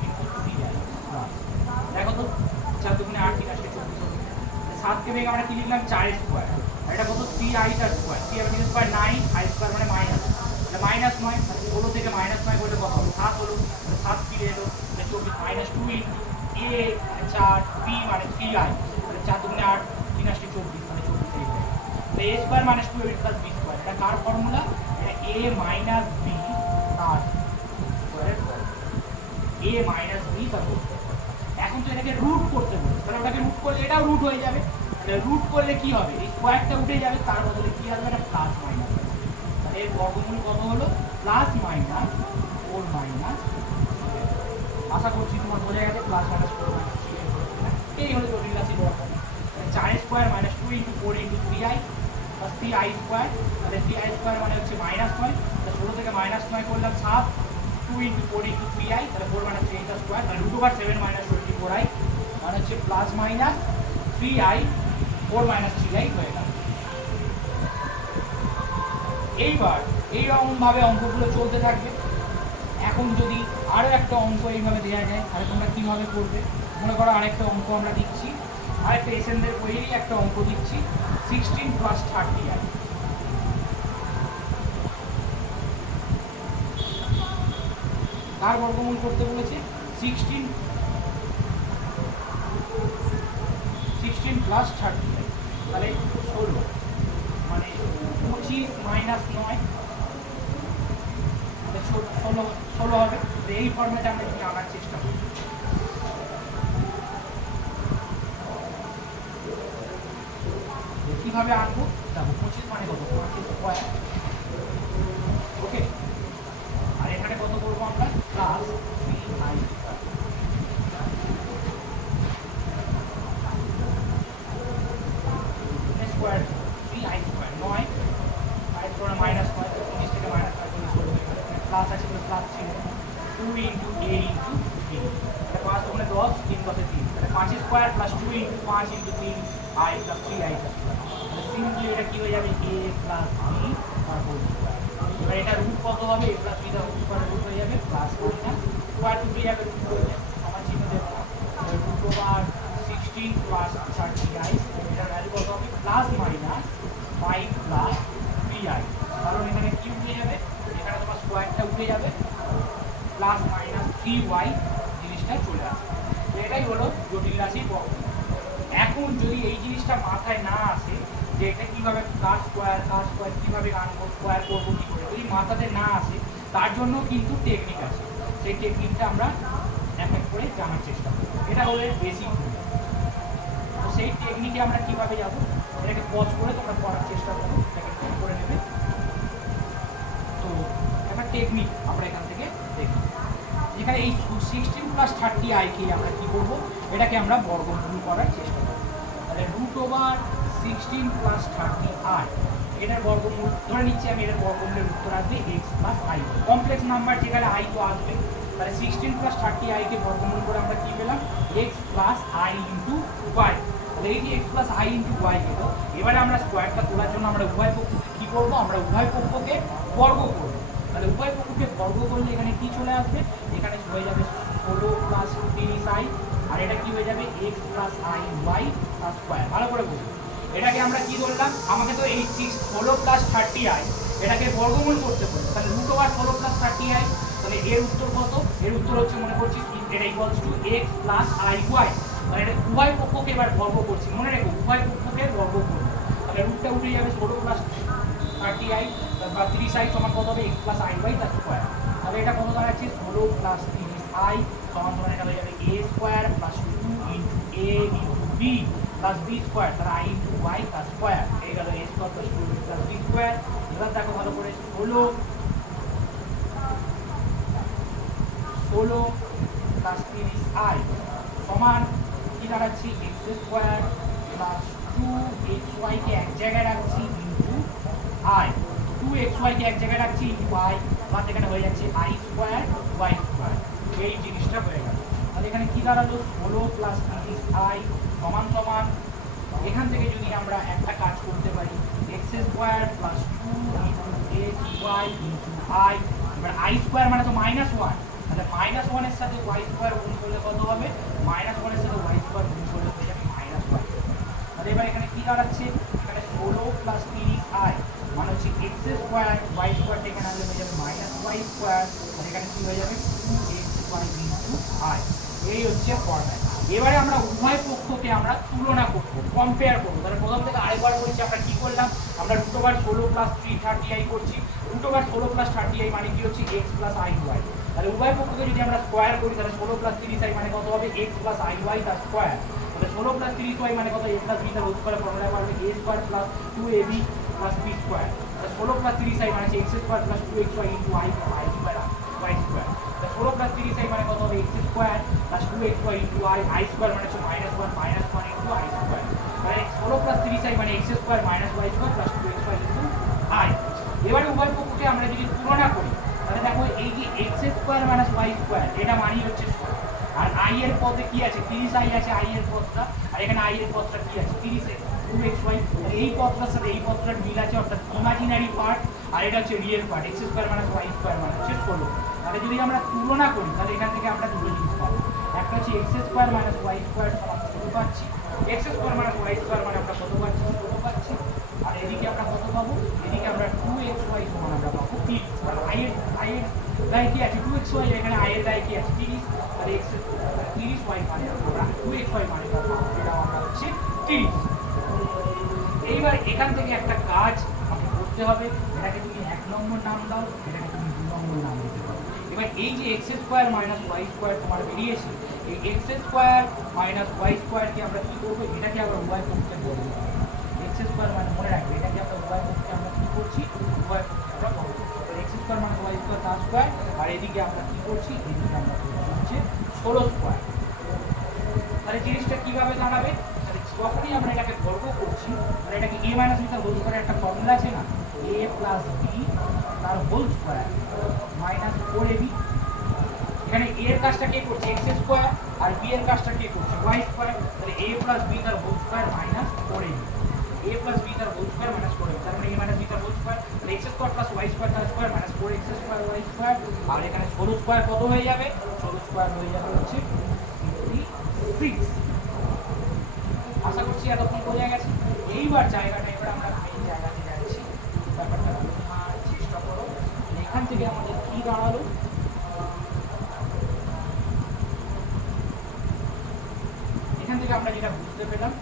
× 3i, দেখো তো 4 × 8 = 24। 7কে ভেঙে আমরা কি লিখলাম, 4 স্কোয়ার, আর এটা কত, 3i² 3 * 9, i² মানে মাইনাস, তাহলে -9, 16 থেকে -9 করলে কত হবে, 7 হলো, 7 ফিরে এলো, 24 -2 × a 4 b মানে 3i, তাহলে 4 × 8 3 × 24 মানে 24 এই হয়ে গেল। তাহলে a² - 2ab + b², এটা কার ফর্মুলা, এটা a - b তার স্কয়ারের ফর্মুলা, a - b তার হোল স্কয়ার। এখন তো এটাকে রুট করতে বলি, তাহলে ওটাকে রুট করলে এটাও রুট হয়ে যাবে। তাহলে রুট করলে কি হবে, এই স্কয়ারটা উঠে যাবে, তার বদলে কি আসবে, এটা প্লাস মাইনাস। তাহলে এর বর্গমূল কত হলো, +- 4 - আশা করছি তোমার বোঝা গেছে, +- 4 - এই হলো জটিল রাশি বর্গমূল। 4 স্কোয়ার - 2 × 4 × 3i + 3i², তাহলে 3i² মানে হচ্ছে -9, তাহলে 16 থেকে -9 করলাম 7, 2 × 4 × 3i, তাহলে 4 - 3 এটা স্কোয়ার, তাহলে √7 - 24i মানে হচ্ছে +- 3i 4 - 3i হয়ে গেল। এইবার এইরকমভাবে অঙ্কগুলো চলতে থাকবে। এখন যদি আরও একটা অঙ্ক এইভাবে দেওয়া যায়, তাহলে তোমরা কীভাবে করবে, মনে করো আরেকটা অঙ্ক আমরা দিচ্ছি, আরেকটা এসএনদের বইয়েরই একটা অঙ্ক দিচ্ছি, 16 + 30i। কার বর্গমূল করতে বলেছে, 16 + 30i, তাহলে 16 মানে 25 - 9, ষোলো হবে। তো এই ফর্মেটে আমরা যদি আনার চেষ্টা করি, কিভাবে আনবো দেখো, 25 মানে কত, 25 স্কোয়ার, ওকে। আর এখানে কত করবো আমরা, plus 3i square, 3i square, 9 i square minus 9, 25 থেকে মাইনাস 9 চলে গেল, প্লাস আছে প্লাস ছিল 2 ইন্টু a ইন্টু b, 5 মানে 10, 3 10 3, তাহলে 5 square plus 2 into 5 into 3i plus 3i square, তাহলে সিম্পলি এটা কি হয়ে যাবে a প্লাস b তার হোল স্কোয়ার। এবার এটা রুট কত হবে, a প্লাস b তার হোল স্কোয়ার রুট হয়ে যাবে, প্লাস মাইনাস স্কোয়ার রুট হয়ে যাবে, রুট হয়ে যাবে, সমান চিহ্ন দেবো, রুট ওভার 16 প্লাস 30i, এটার ভ্যালু কত হবে, প্লাস মাইনাস 5 প্লাস 3i, কারণ এখানে কি উঠে যাবে, এখানে তোমার স্কোয়ারটা উঠে যাবে, প্লাস মাইনাস 3y জিনিসটা চলে আসবে। এটাই হলো জটিল রাশির বর্গমূল। এখন যদি এই জিনিসটা মাথায় না আসে যে এটা কিভাবে কার স্কোয়ার কিভাবে আনবো, স্কোয়ার করবো কি করে, যদি মাথাতে না আসে, তার জন্য কিন্তু টেকনিক আছে, সেই টেকনিকটা আমরা এক এক করে জানার চেষ্টা করবো। এটা হলো বেসিক। তো সেই টেকনিকে আমরা কিভাবে যাবো, এটাকে পজ করে তোমরা পড়ার চেষ্টা করো, এটাকে নোট করে নেবে। তো একটা টেকনিক আমরা এখান থেকে দেখি, যেখানে এই 16 প্লাস 30i কে আমরা কি করবো, এটাকে আমরা বর্গমূল করার চেষ্টা করবো। তাহলে রুট ওভার 16 প্লাস 30i, এটার বর্গমূল ধরে নিচ্ছি আমি, এটার বর্গমূলের উত্তর আসবে x plus i, complex number যেখানে i তো আসবে, তাহলে 16 প্লাস 30i কে বর্গমূল করে আমরা কি পেলাম, x plus i into y। তাহলে এই যে x plus i into y গেল, এবারে আমরা স্কোয়ারটা তোলার জন্য আমরা উভয় পক্ষকে কি করবো, আমরা উভয় পক্ষকে বর্গ করবো। তাহলে উভয় পক্ষকে বর্গ করলে এখানে কি চলে আসবে, এখানে হয়ে যাবে 16 প্লাস 30i, আর এটা কি হয়ে যাবে x plus i y plus square. ভালো করে বলুন, এটাকে আমরা কি ধরলাম, আমাকে তো এই 16 প্লাস 30i এটাকে বর্গমূল করতে বলবো, তাহলে রুট ওভার 16 প্লাস 30i, তাহলে এর উত্তর কত, এর উত্তর হচ্ছে মনে করছি এটা equals to x plus i y, মানে এটা উভয় পক্ষকে এবার বর্গ করছি, মনে রেখো উভয় পক্ষকে বর্গ করবো, তাহলে রুটটা উঠে যাবে 16 প্লাস 30i বা 30i সমান কত হবে, x প্লাস i y তার স্কোয়ার। তাহলে এটা কত দাঁড়াচ্ছে, 16 প্লাস 30i সমান সমান এটা হয়ে যাবে a square plus 2 into a into b plus b square, তাহলে i ইন্টু y তার স্কোয়ার, এই গেল a square plus 2 plus b square. এবার দেখো ভালো করে, 16 প্লাস 30i সমান কি দাঁড়াচ্ছে, x স্কোয়ার প্লাস 2xy কে এক জায়গায় রাখছি ইন্টু i, 2xy কে এক জায়গায় রাখছি ইন্টু y, প্লাস এখানে হয়ে যাচ্ছে i স্কোয়ার y স্কোয়ার, এই জিনিসটা হয়ে গেল। তাহলে এখানে কি দাঁড়ালো, 16 প্লাস 30i সমান সমান, এখান থেকে যদি আমরা একটা কাজ করতে পারি, x square plus 2 into xy into i, এবার i স্কোয়ার মানে তো মাইনাস 1, তাহলে মাইনাস 1 এর সাথে y স্কোয়ার গুণ করলে কত হবে, মাইনাস 1 এর সাথে y স্কোয়ার গুণ করলে হয়ে যাবে মাইনাস 1। তাহলে এবার এখানে কি দাঁড়াচ্ছে, এখানে 16 প্লাস 30i মানে হচ্ছে x স্কোয়ার, y স্কোয়ারটা এখানে আসলে হয়ে যাবে মাইনাস y স্কোয়ার, আর এখানে কি হয়ে যাবে 2xy ইন্টু i, এই হচ্ছে ফর্ম্যাট। এবারে আমরা উভয় পক্ষকে আমরা তুলনা করবো, কম্পেয়ার করবো। তাহলে প্রথম থেকে আরেকবার বলছি, আমরা কি করলাম, আমরা রুট ওভার 16 প্লাস 30i করছি, রুট ওভার 16 প্লাস 30i মানে কি হচ্ছে x প্লাস i y, তাহলে উভয় পক্ষকে যদি আমরা স্কোয়ার করি, তাহলে 16 প্লাস 30i মানে কত হবে, x প্লাস i y তার স্কোয়ার, তাহলে 16 প্লাস 30y মানে কত, a প্লাস b তার হোল স্কোয়ার, ফর্মুলা পাবে a square plus 2ab plus b square, তাহলে 16 প্লাস 30i মানে হচ্ছে x square plus 2xy into i square y square, তাহলে 16 প্লাস 30i মানে কত হবে, x square plus 2xy into i square মানে হচ্ছে মাইনাস 1 ইন্টু i স্কোয়ার, তাহলে 16 প্লাস 30i মানে x square minus y square plus 2xy into i। এবারে উভয় পক্ষকে আমরা যদি তুলনা করি, তাহলে দেখো এই যে x square minus y square, এটা মানেই হচ্ছে স্কোয়ার, আর i এর পদে কি আছে, 30i আছে i এর পদটা, আর এখানে i এর পদটা কি আছে, 30 এ 2xy, এই পদটার সাথে এই পদটার মিল আছে, অর্থাৎ ইমাজিনারি পার্ট, আর এটা হচ্ছে real part, x square minus y square মানে হচ্ছে 16। তাহলে যদি আমরা তুলনা করি, তাহলে এখান থেকে আমরা দুটো জিনিস পাবো, একটা হচ্ছে x square minus y square সমান 16 পাচ্ছি, x square minus y square মানে আমরা কত পাচ্ছি, 16 পাচ্ছি, আর এদিকে আমরা কত পাবো, এদিকে আমরা 2xy সমান আমরা পাবো 30, কারণ i এর গায়ে কি আছে 2xy, এখানে i এর গায়ে কি আছে 30, তাহলে x 30y মানে আমরা 2xy মানে পাবো, এটা আমরা হচ্ছে 30। এইবার এখান থেকে একটা কাজ আমাকে করতে হবে, এটাকে তুমি 1 নম্বর নাম দাও, এটাকে তুমি 2 নম্বর নাম দিতে পারো। এই যে x square minus Y square তোমার বেরিয়েছে, এই এক্স স্কোয়ার মাইনাস ওয়াই স্কোয়ারকে আমরা কী করবো, এটাকে আমরা ওয়াই পক্ষে বলবো। এক্স স্কোয়ার মানে মনে রাখবে এটাকে আমরা ওয়াই পক্ষে আমরা কী করছি, ওয়াই পক্ষে আমরা বলবো। X square minus Y square তার স্কোয়ার, আর এদিকে আমরা কী করছি, এদিকে আমরা করছি হচ্ছে 16 স্কোয়ার। তাহলে জিনিসটা কীভাবে দাঁড়াবে, যখনই আমরা এটাকে বর্গ করছি, মানে এটাকে a মাইনাস বি তার হোল স্কোয়ারের একটা ফর্মুলা আছে না, a প্লাস বি তার হোল স্কোয়ার মাইনাস 4ab। এখানে a এর কাজটা কে করছে, এক্স স্কোয়ার, আর b এর কাজটা কে করছে, ওয়াই স্কোয়ার। তাহলে a প্লাস বি তার whole square minus 4ab, a plus B তার হোল স্কোয়ার মাইনাস 4ab, তার মানে a মাইনাস বি তার হোল স্কোয়ার, তাহলে x square plus Y square তার square minus 4x square Y square. আর এখানে 16 স্কোয়ার কত হয়ে যাবে, 16 স্কোয়ার হয়ে যাবে হচ্ছে 56। আশা করছি এতক্ষণ বোঝা গেছে। এইবার জায়গাটা এবার আমরা মেইন জায়গাতে যাচ্ছি, ব্যাপারটা বোঝার চেষ্টা করো। এখান থেকে আমাদের কি দাঁড়ালো, এখান থেকে আমরা যেটা বুঝতে পেলাম,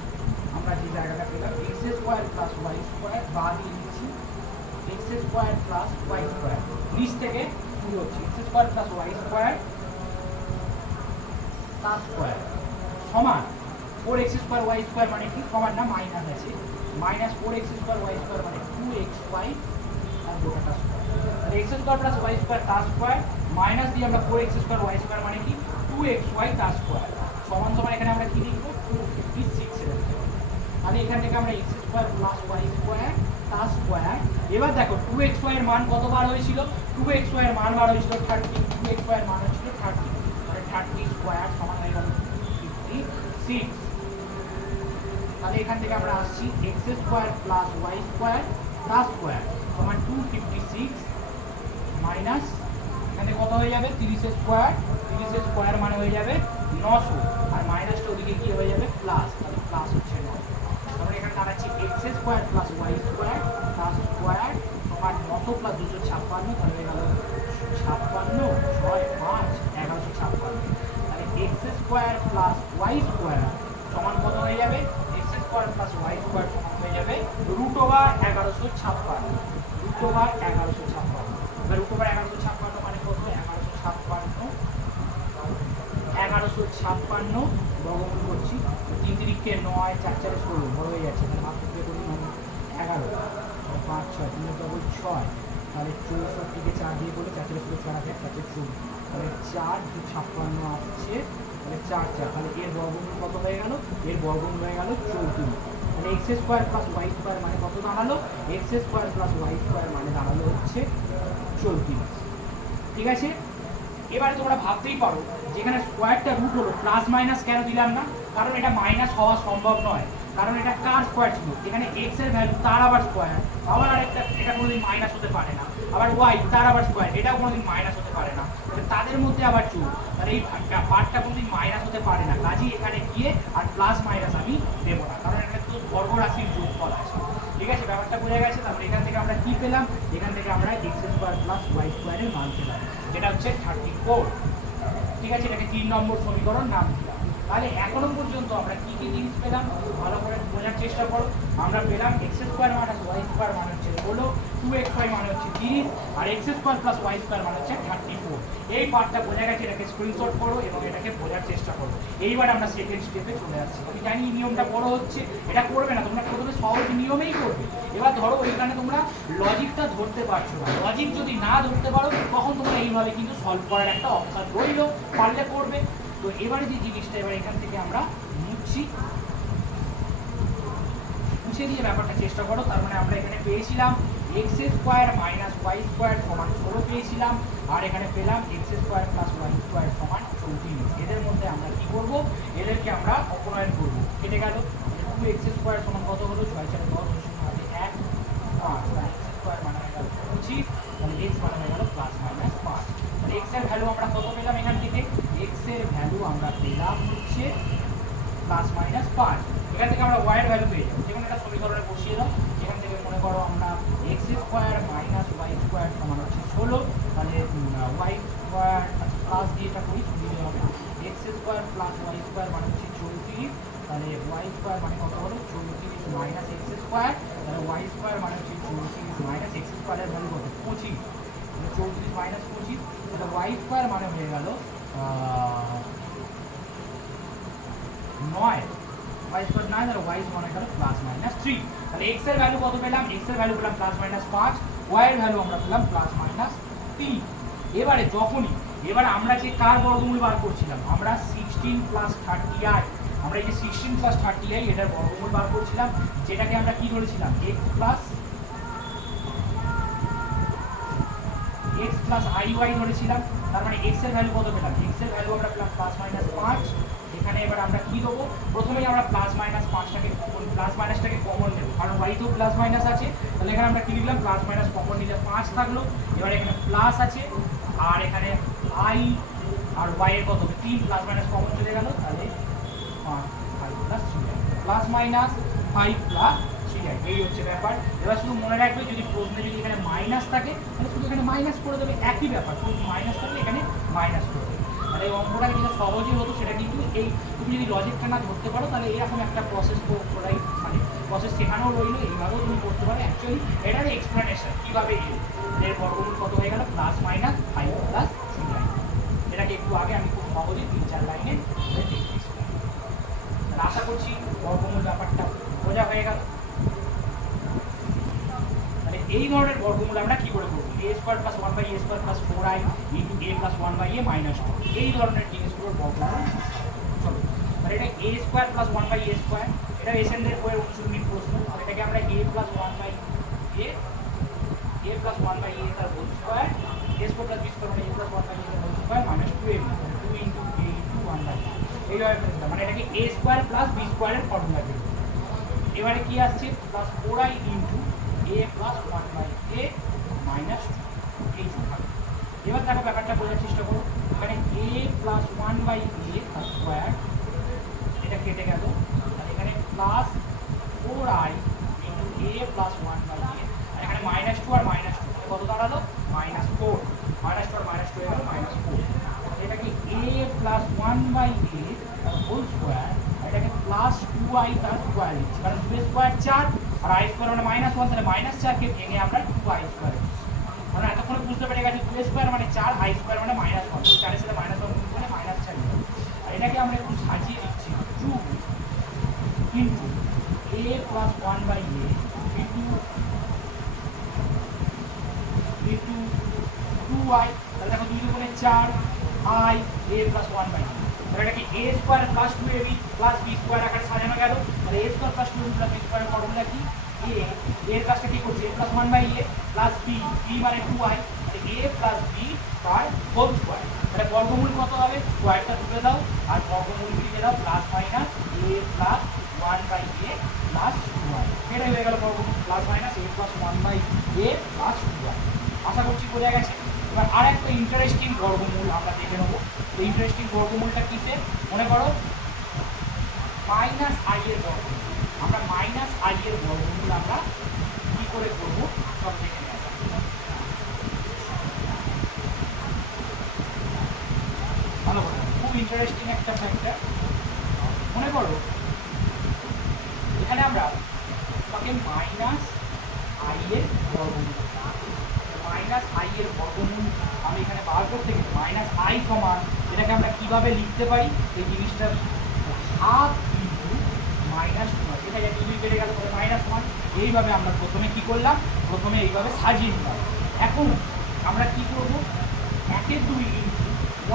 আমরা যে জায়গাটা পেলাম x square plus Y square, বা দিয়ে দিচ্ছি x square plus Y square, নিচ থেকে শুরু হচ্ছে x square plus Y square তার স্কোয়ার সমান 4x স্কোয়ার ওয়াই স্কোয়ার মানে কি সমান না, মাইনাস আছে, minus 4x square Y square মানে 2xy আর গোটাটা স্কোয়ার। তাহলে x square plus Y square তার স্কোয়ার মাইনাস দিয়ে আমরা 4x স্কোয়ার ওয়াই স্কোয়ার মানে কি 2xy তার স্কোয়ার সমান সমান এখানে আমরা কি লিখব 256 এর। তাহলে এখান থেকে আমরা x square plus Y square তার স্কোয়ার। এবার দেখো 2xy এর মান কতবার হয়েছিল, 2xy এর মান বার হয়েছিল 30, 2xy এর মান হয়েছিল 30, তাহলে 30 স্কোয়ার সমান হয়ে গেল 56। তাহলে এখান থেকে আমরা আসছি x square plus Y square তার স্কোয়ার সমান 256 মাইনাস এখানে কত হয়ে যাবে 30 স্কোয়ার, 30 স্কোয়ার মানে হয়ে যাবে 900, আর মাইনাসটা ওদিকে কি হয়ে যাবে প্লাস, তাহলে প্লাস হচ্ছে 900। তাহলে এখানে দাঁড়াচ্ছে x square plus Y square তার স্কোয়ার সমান 900 প্লাস 256, তাহলে হয়ে গেল 56 6 5 1156। তাহলে x square plus Y square সমান কত হয়ে যাবে, x square plus Y square সমান হয়ে যাবে রুট ওভার 1156, রুট ওভার 1156। এবার রুট ওভার 1156 মানে কত, 1156 বর্গমূল করছি, 3 3 9 4 4 16 বড় হয়ে যাচ্ছে, তাহলে মাত্র করে করি 11 5 6 3 ডবল 6, তাহলে 64কে 4 দিয়ে বলে 4 4 16 6 8 4 4 তাহলে 4 56 আসছে, তাহলে 4 4, তাহলে এর বর্গমূল কত হয়ে গেল, এর বর্গমূল হয়ে গেল 34। তাহলে x square plus Y square মানে কত দাঁড়ালো, x square plus Y square মানে দাঁড়ালো হচ্ছে 34। ঠিক আছে, এবারে তোমরা ভাবতেই পারো যেখানে স্কোয়ারটা রুট হলো প্লাস মাইনাস কেন দিলাম না, কারণ এটা মাইনাস হওয়া সম্ভব নয়, কারণ এটা কার স্কোয়ার ছিল, এখানে এক্স এর ভ্যালু তার আবার স্কোয়ার, আবার আরেকটা এটা কোনোদিন মাইনাস হতে পারে না, আবার ওয়াই তার আবার স্কোয়ার এটাও কোনোদিন মাইনাস হতে পারে না, তাদের মধ্যে আবার চুল, তাহলে এই পার্টটা কোনোদিন মাইনাস হতে পারে না, কাজেই এখানে গিয়ে আর প্লাস মাইনাস আমি দেবো না, কারণ এখানে তো বর্গ রাশির যোগফল আছে। ঠিক আছে, ব্যাপারটা বোঝা গেছে। তারপরে এখান থেকে আমরা কি পেলাম, এখান থেকে আমরা এক্স স্কোয়ার প্লাস ওয়াই স্কোয়ারের মান পেলাম, যেটা হচ্ছে 34। ঠিক আছে, এটাকে 3 নম্বর সমীকরণ নাম দিলাম। তাহলে এখনো পর্যন্ত আমরা কি কি জিনিস পেলাম ভালো করে বোঝার চেষ্টা করো। আমরা পেলাম x square minus Y square মানে হচ্ছে 16, 2xy মানে হচ্ছে 30, আর X square plus Y square মানে হচ্ছে 34। এই পার্টটা বোঝা গেছে, এটাকে স্ক্রিনশট করো এবং এটাকে বোঝার চেষ্টা করো। এইবার আমরা সেকেন্ড স্টেপে চলে আসছি। আমি জানি এই নিয়মটা বড় হচ্ছে, এটা করবে না তোমরা, প্রথমে সহজ নিয়মেই করবে। এবার ধরো ওইখানে তোমরা লজিকটা ধরতে পারছো না, লজিক যদি না ধরতে পারো তখন তোমরা এইভাবে কিন্তু সলভ করার একটা অপশন রইল, পারলে করবে। তো এবারে যে জিনিসটা এবার এখান থেকে আমরা মুছে দিয়ে ব্যাপারটা চেষ্টা করো। তার মানে আমরা এখানে পেয়েছিলাম x square minus Y square সমান 16 পেয়েছিলাম, আর এখানে পেলাম x square plus Y square সমান 34। এদের মধ্যে আমরা কি করব, এদেরকে আমরা অপনয়ন করব। কেটে গেল 2x স্কোয়ার সমান কত হলো, 6 4 10 1 5, তাহলে এক্স স্কোয়ার মানে হয়ে গেল 25, তাহলে এক্স মানে হয়ে গেল প্লাস মাইনাস 5। তাহলে এক্স এর ভ্যালু আমরা কত পেলাম, এখান থেকে এক্স এর ভ্যালু আমরা পেলাম হচ্ছে প্লাস মাইনাস 5। এখান থেকে আমরা ওয়াই এর ভ্যালু পেয়ে যাবো, যেখানে একটা সমীকরণে বসিয়ে দাও। এখান থেকে মনে করো আমরা x square minus Y square সমান হচ্ছে 16, তাহলে ওয়াই স্কোয়ার প্লাস দিয়ে এটা করি সুবিধা হবে, x square plus Y square মানে হচ্ছে 34, তাহলে ওয়াই স্কোয়ার মানে কত হলো 34 মাইনাস এক্স স্কোয়ার, তাহলে ওয়াই স্কোয়ার মানে হচ্ছে 34 মাইনাস এক্স স্কোয়ারের ভ্যালু কত 25, 34 মাইনাস 25, তাহলে ওয়াই স্কোয়ার মানে হয়ে গেল 9, ওয়াই স্কোয়ার 9 আর ওয়াই মানে গেল প্লাস মাইনাস 3। তাহলে এক্স এর ভ্যালু কত পেলাম? এক্স এর ভ্যালু পেলাম প্লাস মাইনাস 5, ওয়াই এর ভ্যালু আমরা পেলাম প্লাস মাইনাস 3। এবারে যখনই আমরা যে কার বর্গমূল বার করছিলাম, আমরা 16 প্লাস 30i, আমরা এই যে 16 প্লাস 30i এটার বর্গমূল বার করছিলাম, যেটাকে আমরা কি ধরেছিলাম x প্লাস iy ধরেছিলাম। তার মানে x এর ভ্যালু কত পেলাম? x এর ভ্যালু আমরা পেলাম প্লাস মাইনাস 5। এখানে এবার আমরা কি দেবো? প্রথমেই আমরা প্লাস মাইনাস 5টাকে প্লাস মাইনাসটাকে কমন নেব, কারণ y তেও প্লাস মাইনাস আছে। তাহলে এখানে আমরা কি লিখলাম? প্লাস মাইনাস কমন নিলে 5 থাকলো। এবার এখানে প্লাস আছে আর এখানে i আর y এর কত হবে? 3, প্লাস মাইনাস কমন চলে গেল, তাহলে 5 প্লাস 3 প্লাস মাইনাস 5 প্লাস 3, এই হচ্ছে ব্যাপার। এবার শুধু মনে রাখবে, যদি প্রশ্নে যদি এখানে মাইনাস থাকে তাহলে শুধু এখানে মাইনাস করে দেবে, একই ব্যাপার, শুধু মাইনাস থাকলে এখানে মাইনাস করে দেবে। তাহলে এই অঙ্কটাকে যেটা সহজই হতো সেটা কিন্তু এই, তুমি যদি লজিকটা না ধরতে পারো তাহলে এরকম একটা প্রসেস করাই, মানে প্রসেস শেখানোও রইলো, এইভাবেও তুমি করতে পারো। অ্যাকচুয়ালি এটার এক্সপ্লেনেশন কীভাবে এর বর্গমূল কত হয়ে গেল? Plus minus 5 plus 3। এটাকে একটু আগে আমি খুব সহজে 3-4 লাইনে দেখিয়েছিলাম। আশা করছি বর্গমূল ব্যাপারটা বোঝা হয়ে গেল। তাহলে এই ধরনের বর্গমূল আমরা কি করে করবো? a square plus 1/a square plus 4i into a plus 1/a minus 2, এই ধরনের জিনিসগুলোর বর্গমূল। চলো, তাহলে এটা a square plus 1/a square, এটা এসএনদের বইয়ের 19 প্রশ্ন। আর এটাকে আমরা a প্লাস 1/a তার whole square, a square plus b square মানে a প্লাস 1/a তার whole square minus 2ab, 2 into a into 1/a, এইভাবে ফেলতে, মানে এটাকে a স্কোয়ার প্লাস b স্কোয়ারের ফর্মুলা দিই। এবারে কি আসছে? Plus 4i into a plus 1/a minus 2, এই থাকবে। এবার দেখো ব্যাপারটা বোঝার চেষ্টা করো। এখানে a প্লাস 1/a তার স্কোয়ার, এটা কেটে গেল, আর এখানে plus 4i into a plus 1/a, আর এখানে মাইনাস 2 আর মাইনাস 2, কত দাঁড়ালো? মাইনাস 4, মাইনাস 2 আর মাইনাস 2 হয়ে গেল মাইনাস 4। এটাকে a প্লাস 1/a তার হোল স্কোয়ার, এটাকে প্লাস 2i তার স্কোয়ার লিখছি, কারণ 2 স্কোয়ার 4 আর i স্কোয়ার মানে মাইনাস 1, তাহলে মাইনাস 4কে ভেঙে আমরা 2i স্কোয়ার, মানে এতক্ষণে বুঝতে পেরে গেছি 2 স্কোয়ার মানে 4, i স্কোয়ার মানে মাইনাস 1, 4 এর সাথে মাইনাস 1 গুণ করে মাইনাস 4। আর এটাকে আমরা একটু সাজিয়ে দিচ্ছি, 2 into a plus 1/a into 2i, তাহলে দেখো 2 গুণে 4, i a প্লাস 1/a, তাহলে এটাকে a square plus 2ab plus b square আকারে সাজানো গেল। তাহলে a square plus 2ab plus b স্কোয়ারের ফর্মুলা কি? a এর কাজটা কি করছে? a plus 1/a plus b, b মানে 2i, তাহলে a প্লাস b তার হোল স্কোয়ার। তাহলে বর্গমূল কত হবে? স্কোয়ারটা তুলে দাও আর বর্গমূল লিখে দাও plus minus a plus 1/a plus 2i, এটাই হয়ে গেল বর্গমূল, plus minus a plus 1/a plus 2i। আশা করছি বোঝা গেছে। এবার আর একটা ইন্টারেস্টিং বর্গমূল আমরা দেখে নেবো। এই ইন্টারেস্টিং বর্গমূলটা কিসে? মনে করো মাইনাস i এর বর্গমূল। আমরা মাইনাস i এর বর্গমূল আমরা কি করে করবো সব দেখে নেওয়া যাক। ভালো কথা, খুব ইন্টারেস্টিং একটা ফ্যাক্টর। মনে করো এখানে আমরা তাকে মাইনাস i এর বর্গমূল, মাইনাস i এর বর্গমূল আমি এখানে বার করতে গেলে মাইনাস i সমান, এটাকে আমরা কিভাবে লিখতে পারি? এই জিনিসটা হাফ ইন্টু মাইনাস 2, এটা যে 2 কেটে গেল তবে মাইনাস 1, এইভাবে আমরা প্রথমে কি করলাম? প্রথমে এইভাবে সাজিয়ে নিলাম। এখন আমরা কি করবো? 1/2 ইন্টু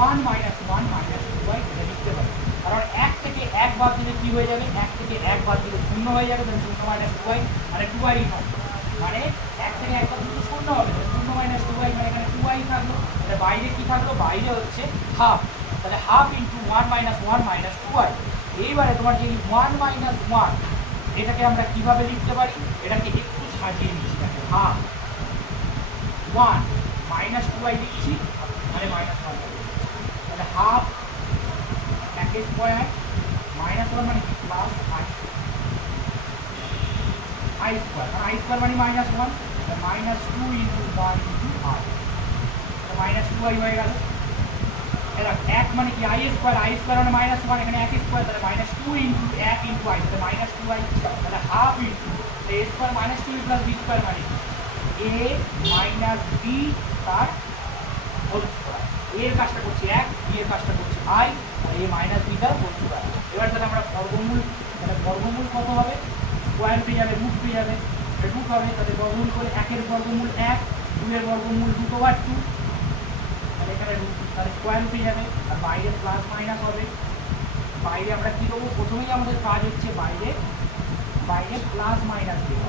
1 মাইনাস 1 মাইনাস 2i এটা লিখতে পারি, কারণ 1 থেকে 1 বাদ দিলে কি হয়ে যাবে? 1 থেকে 1 বাদ দিলে 0 হয়ে যাবে, তাহলে 0 মাইনাস 2i মানে 2i থাকবে, মানে 1 থেকে 1 বাদ দিলে 0 হবে, 0 মাইনাস 2i মানে এখানে 2i থাকলো। তাহলে বাইরে কি থাকলো? বাইরে হচ্ছে হাফ, তাহলে half into 1 minus 1 minus 2i। এইবারে তোমার যে 1 মাইনাস 1 এটাকে আমরা কিভাবে লিখতে পারি? এটাকে একটু সাজিয়ে নিচ্ছি, দেখো হাফ 1 মাইনাস 2i লিখছি, মানে মাইনাস 1, তাহলে হাফ 1 স্কোয়ার মাইনাস 1 মানে প্লাস i স্কোয়ার, কারণ i স্কোয়ার মানে minus 1, minus 2 into 1 into i, minus 2i হয়ে গেল। এবার 1 মানে কি? i স্কোয়ার, i স্কোয়ার মানে মাইনাস 1, এখানে 1 স্কোয়ার, তাহলে মাইনাস 2 ইন্টু 1 ইন্টু i, তাহলে মাইনাস 2i, তাহলে half into a square minus 2 plus b square মানে a মাইনাস b তার হোল স্কোয়ার, এর কাজটা করছি 1, বি এর কাজটা করছি আই, আর a minus beta whole square. এবার তাহলে আমরা বর্গমূল, তাহলে বর্গমূল কত হবে, স্কয়ার পেয়ে যাবে, রুট পেয়ে যাবে, রুট হবে, তাহলে বর্গমূল করে 1 এর বর্গমূল 1, 2 এর বর্গমূল রুট ওভার 2, তাহলে এখানে রুট, তাহলে স্কয়ার পেয়ে যাবে, আর বাইরে প্লাস মাইনাস হবে। বাইরে আমরা কী দেবো, প্রথমেই আমাদের কাজ হচ্ছে বাইরে প্লাস মাইনাস দেবো।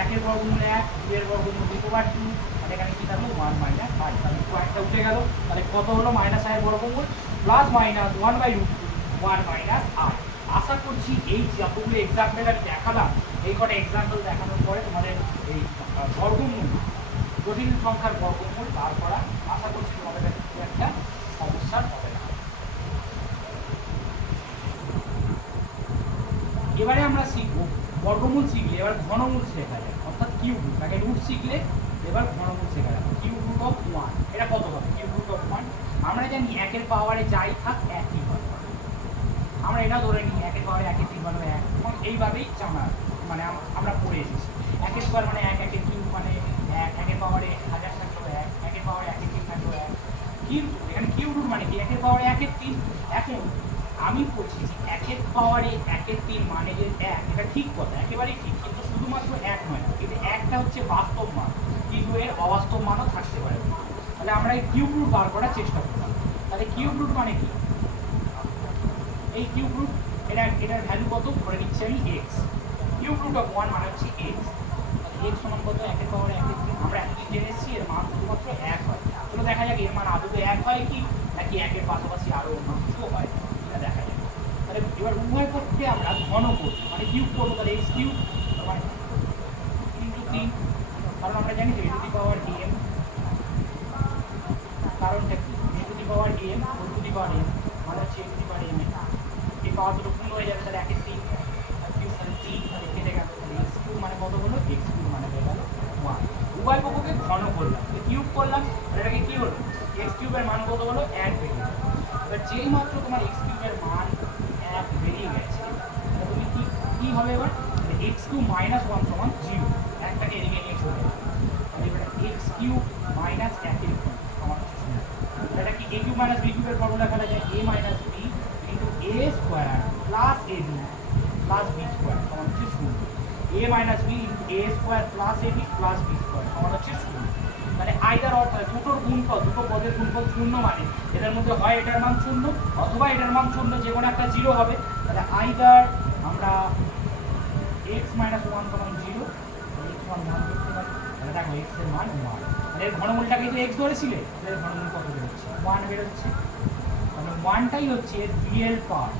1 এর বর্গমূল 1, 2 এর বর্গমূল রুট ওভার 2, তাহলে এখানে কী থাকলো 1 মাইনাস আই, তাহলে স্কয়ারটা উঠে গেল। তাহলে কত হলো, মাইনাস আই এর বর্গমূল প্লাস মাইনাস 1/√2, 1 মাইনাস আই। আশা করছি এই যতগুলো এক্সাম্পল আমি দেখালাম, এই কটা এক্সাম্পল দেখানোর পরে তোমাদের এই বর্গমূল, জটিল সংখ্যার বর্গমূল বার করা আশা করছি তোমাদের কাছে খুব একটা সমস্যার হবে না। এবারে আমরা শিখবো বর্গমূল শিখলে এবার ঘনমূল শেখা যায়, অর্থাৎ কিউব রুট। আগে রুট শিখলে এবার ঘনমূল শেখা যাবে। কিউব রুট অফ 1 এটা কত হবে, কিউব রুট অফ 1 আমরা জানি 1 এর পাওয়ারে যাই থাক 1ই হবে। আমরা এটা ধরে নিই 1 এর পাওয়ারে 1 এর 3 মানে 1, এবং এইভাবেই মানে আমরা পড়ে এসেছি। 1 এর স্কয়ার মানে 1, 1 এর কিউব মানে 1, 1 এর পাওয়ারে 1000 থাকলেও 1, 1 এর পাওয়ারে 1 এর 3 থাকলেও 1। কিন্তু এখানে কিউব রুট মানে কি, 1 এর পাওয়ারে 1 এর 3। এখন আমি বলছি যে 1 এর পাওয়ারে 1 এর 3 মানে যে 1, এটা ঠিক কথা, একেবারেই ঠিক, কিন্তু শুধুমাত্র 1 নয়, কিন্তু 1টা হচ্ছে বাস্তব মান, কিন্তু এর অবাস্তব মানও থাকতে পারে। তাহলে আমরা এই কিউব রুট বার করার চেষ্টা করলাম। তাহলে কিউব রুট মানে কি, এই কিউব রুট এটার ভ্যালু কত ধরে নিচ্ছি আমি x, কিউব রুট অফ 1 মানে হচ্ছে x। তাহলে x সমান কত, 1 এর পাওয়ারে 1 এর 3, আমরা এতদিন জেনে এসেছি এর মান শুধুমাত্র 1 হয়। চলো দেখা যাক এর মান আদৌ 1 হয় কি নাকি 1 এর পাশাপাশি আরও অন্য কিছু হয়, এটা দেখা যাবে। তাহলে এবার উভয় পক্ষে আমরা ঘন করব, মানে কিউব করবো, তাহলে x কিউব মানে 3, কারণ আমরা জানি যে a to the power m, কারণটা কি, a to the power m whole to the power m মানে হচ্ছে a to the power m, এই পাওয়ার দুটো পূর্ণ হয়ে যাবে, তাহলে 1 এর 3 আর কিউব তাহলে 3, তাহলে কেটে গেল, তাহলে x কিউব মানে কত হলো, x কিউব মানে হয়ে গেল 1। উভয় পক্ষকে ঘন করলাম, কিউব করলাম, এটাকে কি হলো, x কিউবের মান কত হলো 1 বেরিয়ে গেল। এবার যেই মাত্র তোমার x কিউবের মান 1 বেরিয়ে গেছে, তাহলে তুমি কি হবে এবার, x কিউব মাইনাস 1 সমান 0, একটাকে এদিকে নিয়ে চলে যাবে। তাহলে এবার x কিউব মাইনাস 1 এর সমান 0, এটা কি a কিউব মাইনাস b কিউবের ফর্মুলা ফেলা যায়, a minus b into a square plus ab plus b square সমান হচ্ছে 0, a minus b into a square plus ab plus b square সমান হচ্ছে 0। তাহলে আইদার অর্থাৎ দুটোর গুণফল, দুটো পদের গুণফল 0 মানে এটার মধ্যে হয় এটার মান 0 অথবা এটার মান 0, যে কোনো একটা 0 হবে। তাহলে আইদার আমরা x মাইনাস 1 সমান 0, x সমান 1 ধরতে পারি, তাহলে দেখো x এর মান 1, তাহলে এর ঘনমূলটাকে কিন্তু x ধরেছিলে, তাহলে এর ঘনমূল কত বেরোচ্ছে, 1 বেরোচ্ছে। তাহলে 1টাই হচ্ছে রিয়েল পার্ট,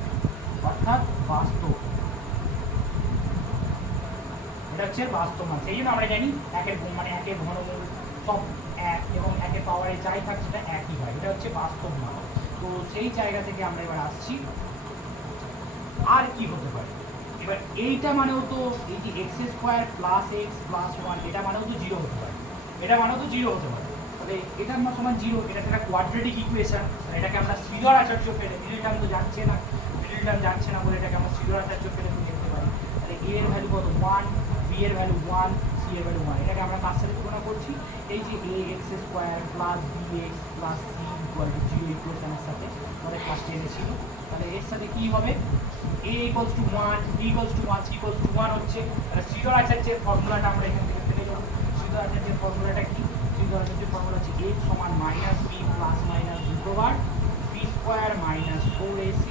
অর্থাৎ বাস্তব, এটা হচ্ছে বাস্তব মান। সেই জন্য আমরা জানি 1 এর মানে 1 এর ঘনমূল সব 1 এবং 1 এর পাওয়ারে যাই থাক সেটা একই হয়, এটা হচ্ছে বাস্তব মান। তো সেই জায়গা থেকে আমরা এবার আসছি আর কি হতে পারে। এবার এইটা মানেও তো এই যে x square plus x plus 1 এটা মানেও তো 0 হতে পারে, এটা মানেও তো 0 হতে পারে। তাহলে এটার মান সমান 0, এটা একটা কোয়াড্রেটিক ইকুয়েশন, এটাকে আমরা শ্রীধর আচার্য ফেলে, মিডল টার্ম তো যাচ্ছে না, মিডল টার্ম যাচ্ছে না বলে এটাকে আমরা শ্রীধর আচার্য ফেলে লিখতে পারি। তাহলে a এর ভ্যালু কত 1, b এর ভ্যালু 1, c এর ভ্যালু 1, এটাকে আমরা কার সাথে তুলনা করছি, এই যে a x square plus b x plus c equal to 0 ইকুয়েশনের সাথে আমাদের ক্লাস 10 ছিল। তাহলে এর সাথে কি হবে, a equals to 1, b equals to 1, c equals to 1 হচ্ছে। তাহলে শ্রীধর আচার্যের ফর্মুলাটা আমরা এখান থেকে পেয়ে যাব। শ্রীধর আচার্যের ফর্মুলাটা কি, শ্রীধর আচার্যের ফর্মুলা হচ্ছে x সমান মাইনাস b প্লাস মাইনাস দুটো বার b square minus 4ac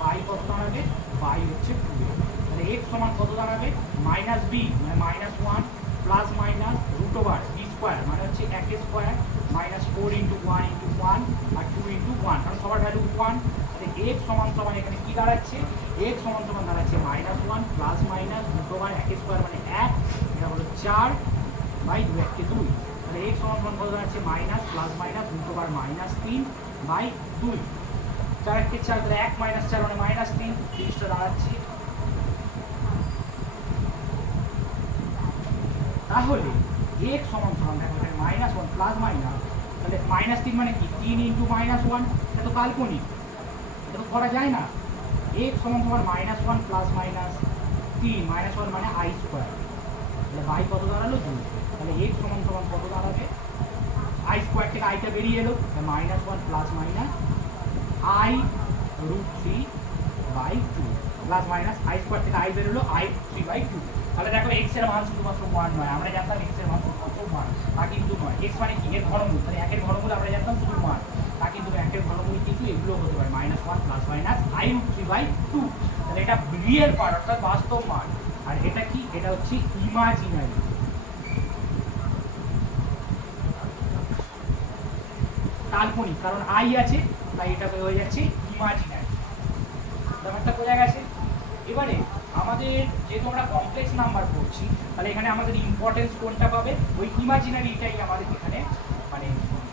by কত দাঁড়াবে, বাই হচ্ছে 2a। তাহলে x সমান কত দাঁড়াবে, মাইনাস b মানে minus 1 plus minus root over b square মানে হচ্ছে 1 স্কোয়ার মাইনাস 4 ইন্টু 1 ইন্টু 1 আর 2 ইন্টু 1, কারণ সবার ভ্যালু 1। তাহলে x সমান সমান এখানে কি দাঁড়াচ্ছে, x সমান সমান দাঁড়াচ্ছে minus 1 plus minus root over 1 square মানে 1, এটা হলো 4 বাই 2 1 কে 2। তাহলে x সমান সমান কত দাঁড়াচ্ছে, minus plus minus root over minus 3 by 2, 4 কে 4, তাহলে 1 মাইনাস 4 মানে মাইনাস 3, 30টা দাঁড়াচ্ছে। তাহলে x সমান সমান দেখো এখানে মাইনাস 1 প্লাস মাইনাস, তাহলে মাইনাস 3 মানে কি 3 ইন্টু মাইনাস 1, এটা তো কাল্পনিক, এটা তো করা যায় না। x সমান সমান মাইনাস 1 প্লাস মাইনাস 3, মাইনাস 1 মানে i স্কোয়ার, তাহলে বাই কত দাঁড়ালো 2। তাহলে x সমান সমান কত দাঁড়াবে, আই স্কোয়ার থেকে আইটা বেরিয়ে এলো, minus one plus minus i root three by two plus minus i square থেকে আই বেরোলো আই থ্রি বাই টু। তাহলে দেখো এক্স এর মান শুধুমাত্র ওয়ান নয়, আমরা জানতাম এক্স এর মান শুধুমাত্র ওয়ান, তা কিন্তু নয়। এক্স মানে কি, এর ঘনমূল, মানে একের ঘনমূল আমরা জানতাম শুধু ওয়ান, তা কিন্তু একের ঘনমূল কিন্তু এগুলো হতে পারে minus one plus minus i root three by two. তাহলে এটা রিয়েল পার্ট অর্থাৎ বাস্তব মান, আর এটা কি, এটা হচ্ছে ইমাজিনারি, কাল্পনিক, কারণ আই আছে তাই এটা হয়ে যাচ্ছে ইমাজিনারি। ব্যাপারটা বোঝা গেছে? এবারে আমাদের যেহেতু আমরা কমপ্লেক্স নাম্বার পড়ছি, তাহলে এখানে আমাদের ইম্পর্টেন্স কোনটা পাবে, ওই ইমাজিনারিটাই আমাদের এখানে, মানে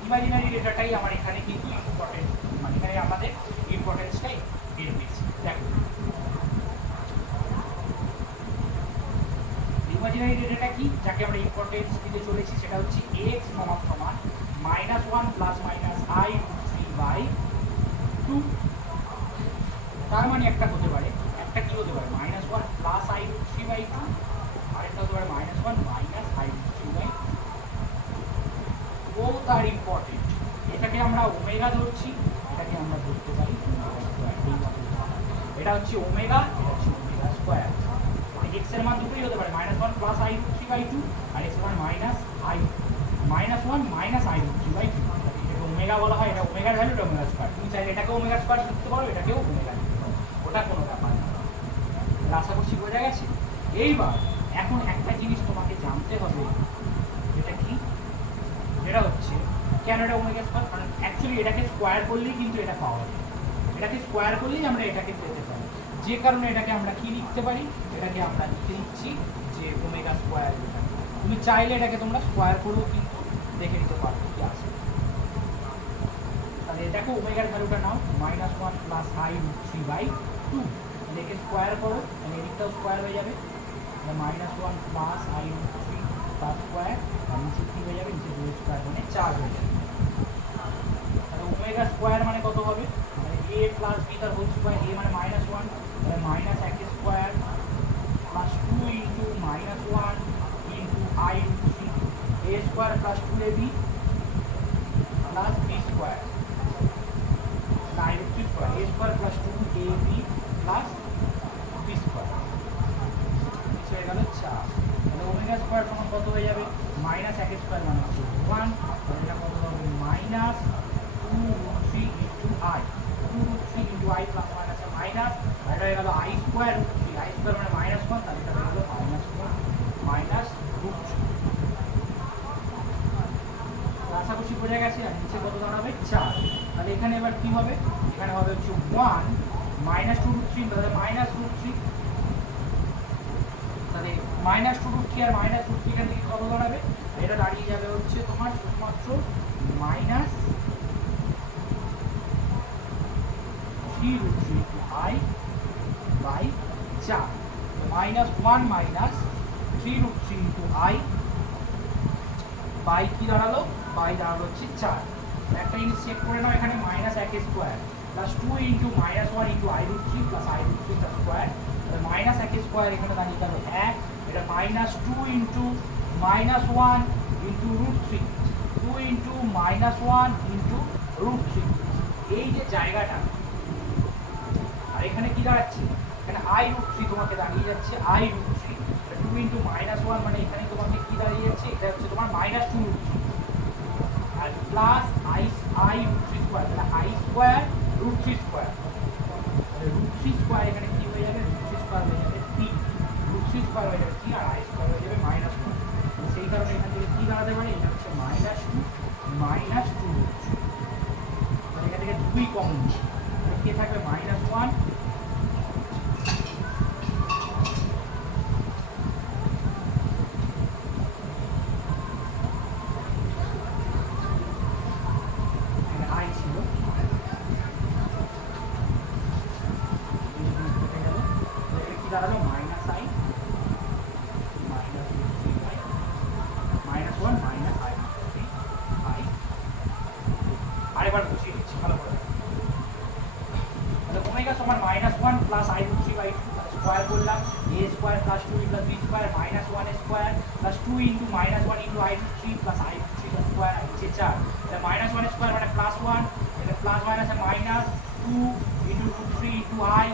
ইমাজিনারি ডেটাটাই আমার এখানে কিন্তু ইম্পর্টেন্ট, মানে এখানে আমাদের ইম্পর্টেন্সটাই বের হয়েছে। দেখো ইমাজিনারি ডেটাটা কি, যাকে আমরা ইম্পর্টেন্স দিতে চলেছি, সেটা হচ্ছে এক্স সমান সমান minus one plus minus i root three by two. তার মানে একটা হতে পারে, একটা কি হতে পারে minus one plus I root three by two, আরেকটা হতে পারে minus one minus i root three by two. Both are important. এটাকে আমরা ওমেগা ধরছি, এটাকে আমরা ধরতে পারি এটা হচ্ছে ওমেগা, এটা হচ্ছে ওমেগা স্কোয়ার। এক্স এর মান দুটোই হতে পারে minus one plus I root three by two, আর এক্স এর মান minus one minus i root three by two. এটাকে ওমেগা বলা হয়, এটা ওমেগার ভ্যালু, এটা ওমেগা স্কোয়ার। তুমি চাইলে এটাকে ওমেগা স্কোয়ার লিখতে পারো, এটাকেও ওমেগা লিখতে পারো, ওটা কোনো ব্যাপার না। আশা করছি বোঝা গেছে। এইবার এখন একটা জিনিস তোমাকে জানতে হবে, এটা কি, এটা হচ্ছে কেন এটা ওমেগা স্কোয়ার, কারণ অ্যাকচুয়ালি এটাকে স্কোয়ার করলেই কিন্তু এটা পাওয়া যায়, এটাকে স্কোয়ার করলেই আমরা এটাকে পেতে পারি, যে কারণে এটাকে আমরা কি লিখতে পারি, এটাকে আমরা লিখে দিচ্ছি যে ওমেগা স্কোয়ার। তুমি চাইলে এটাকে তোমরা স্কোয়ার করেও কিন্তু দেখে নিতে পারো কি আছে। তাহলে দেখো ওমেগার ভ্যালুটা নাও minus one plus I root three by two, এটাকে স্কোয়ার করো, তাহলে এদিকটাও স্কোয়ার হয়ে যাবে, minus one plus I root three plus square, আর নিচে কি হয়ে যাবে, নিচে দুই স্কোয়ার মানে চার হয়ে যাবে। তাহলে ওমেগা স্কোয়ার মানে কত হবে, মানে এ প্লাস বি তার হোল স্কোয়ার, এ মানে মাইনাস ওয়ান, তাহলে মাইনাস এক square plus two into minus one into i root three, a square plus two A b plus b square, i root three square, a square plus two A b plus b square, নিচে হয়ে গেল চার। তাহলে omega square সমান কত হয়ে যাবে, minus এক স্কোয়ার মানে হচ্ছে ওয়ান, তাহলে এটা কত হবে minus two root three into I, two root three into I plus minus minus, এটা হয়ে গেল I square root three, I square মানে মাইনাস ওয়ান, তাহলে এটা হয়ে গেল minus one minus root three. আশা করছি বোঝা গেছে। আর নিচে কত দাঁড়াবে চার, তাহলে এখানে এবার কি হবে, এখানে হবে হচ্ছে one minus two root three, তাহলে মাইনাস রুট থ্রি, তাহলে মাইনাস টু রুট থ্রি আর মাইনাস রুট থ্রি এখান থেকে কত দাঁড়াবে, এটা দাঁড়িয়ে যাবে হচ্ছে তোমার শুধুমাত্র minus three root three two I by চার, minus one minus three root three into I by কি দাঁড়ালো, বাই দাঁড়ালো হচ্ছে চার। একটা জিনিস চেক করে নাও, এখানে মাইনাস এক square plus two into minus one into i root three plus I root three plus square, minus এক স্কোয়ার এখানে দাঁড়িয়ে গেল এক, এটা minus two into minus one into root three, two into minus one into root three, এই যে জায়গাটা, আর এখানে কি দাঁড়াচ্ছে, এখানে আই রুট থ্রি তোমাকে দাঁড়িয়ে যাচ্ছে i root three, two into minus one মানে এখানে তোমাকে কি দাঁড়িয়ে যাচ্ছে, এটা হচ্ছে তোমার মাইনাস টু রুট থ্রি, আর plus I root three square, তাহলে i square root three square, তাহলে রুট থ্রি স্কোয়ার এখানে কি হয়ে যাবে, রুট থ্রি স্কোয়ার হয়ে যাবে থ্রি, রুট থ্রি স্কোয়ার হয়ে যাবে থ্রি, আর আই স্কোয়ার হয়ে যাবে মাইনাস ওয়ান, সেই কারণে এখান থেকে কি দাঁড়াতে পারে, এটা হচ্ছে মাইনাস টু রুট থ্রি, তাহলে এখান থেকে দুই কমন, কে থাকবে মাইনাস ওয়ান, আই ছিল কি দাঁড়ালো minus i minus minus one minus i i, আরেকবার বসিয়ে দিচ্ছি ভালো করে, তাহলে ওমেগা সমান minus one plus I root three by two, square করলাম a square plus two plus b square minus one square plus two into minus one into i root three plus I root three three square আর নিচে 4, তাহলে minus 1 square মানে plus 1, এটা plus minus minus 2 into root 3 into i,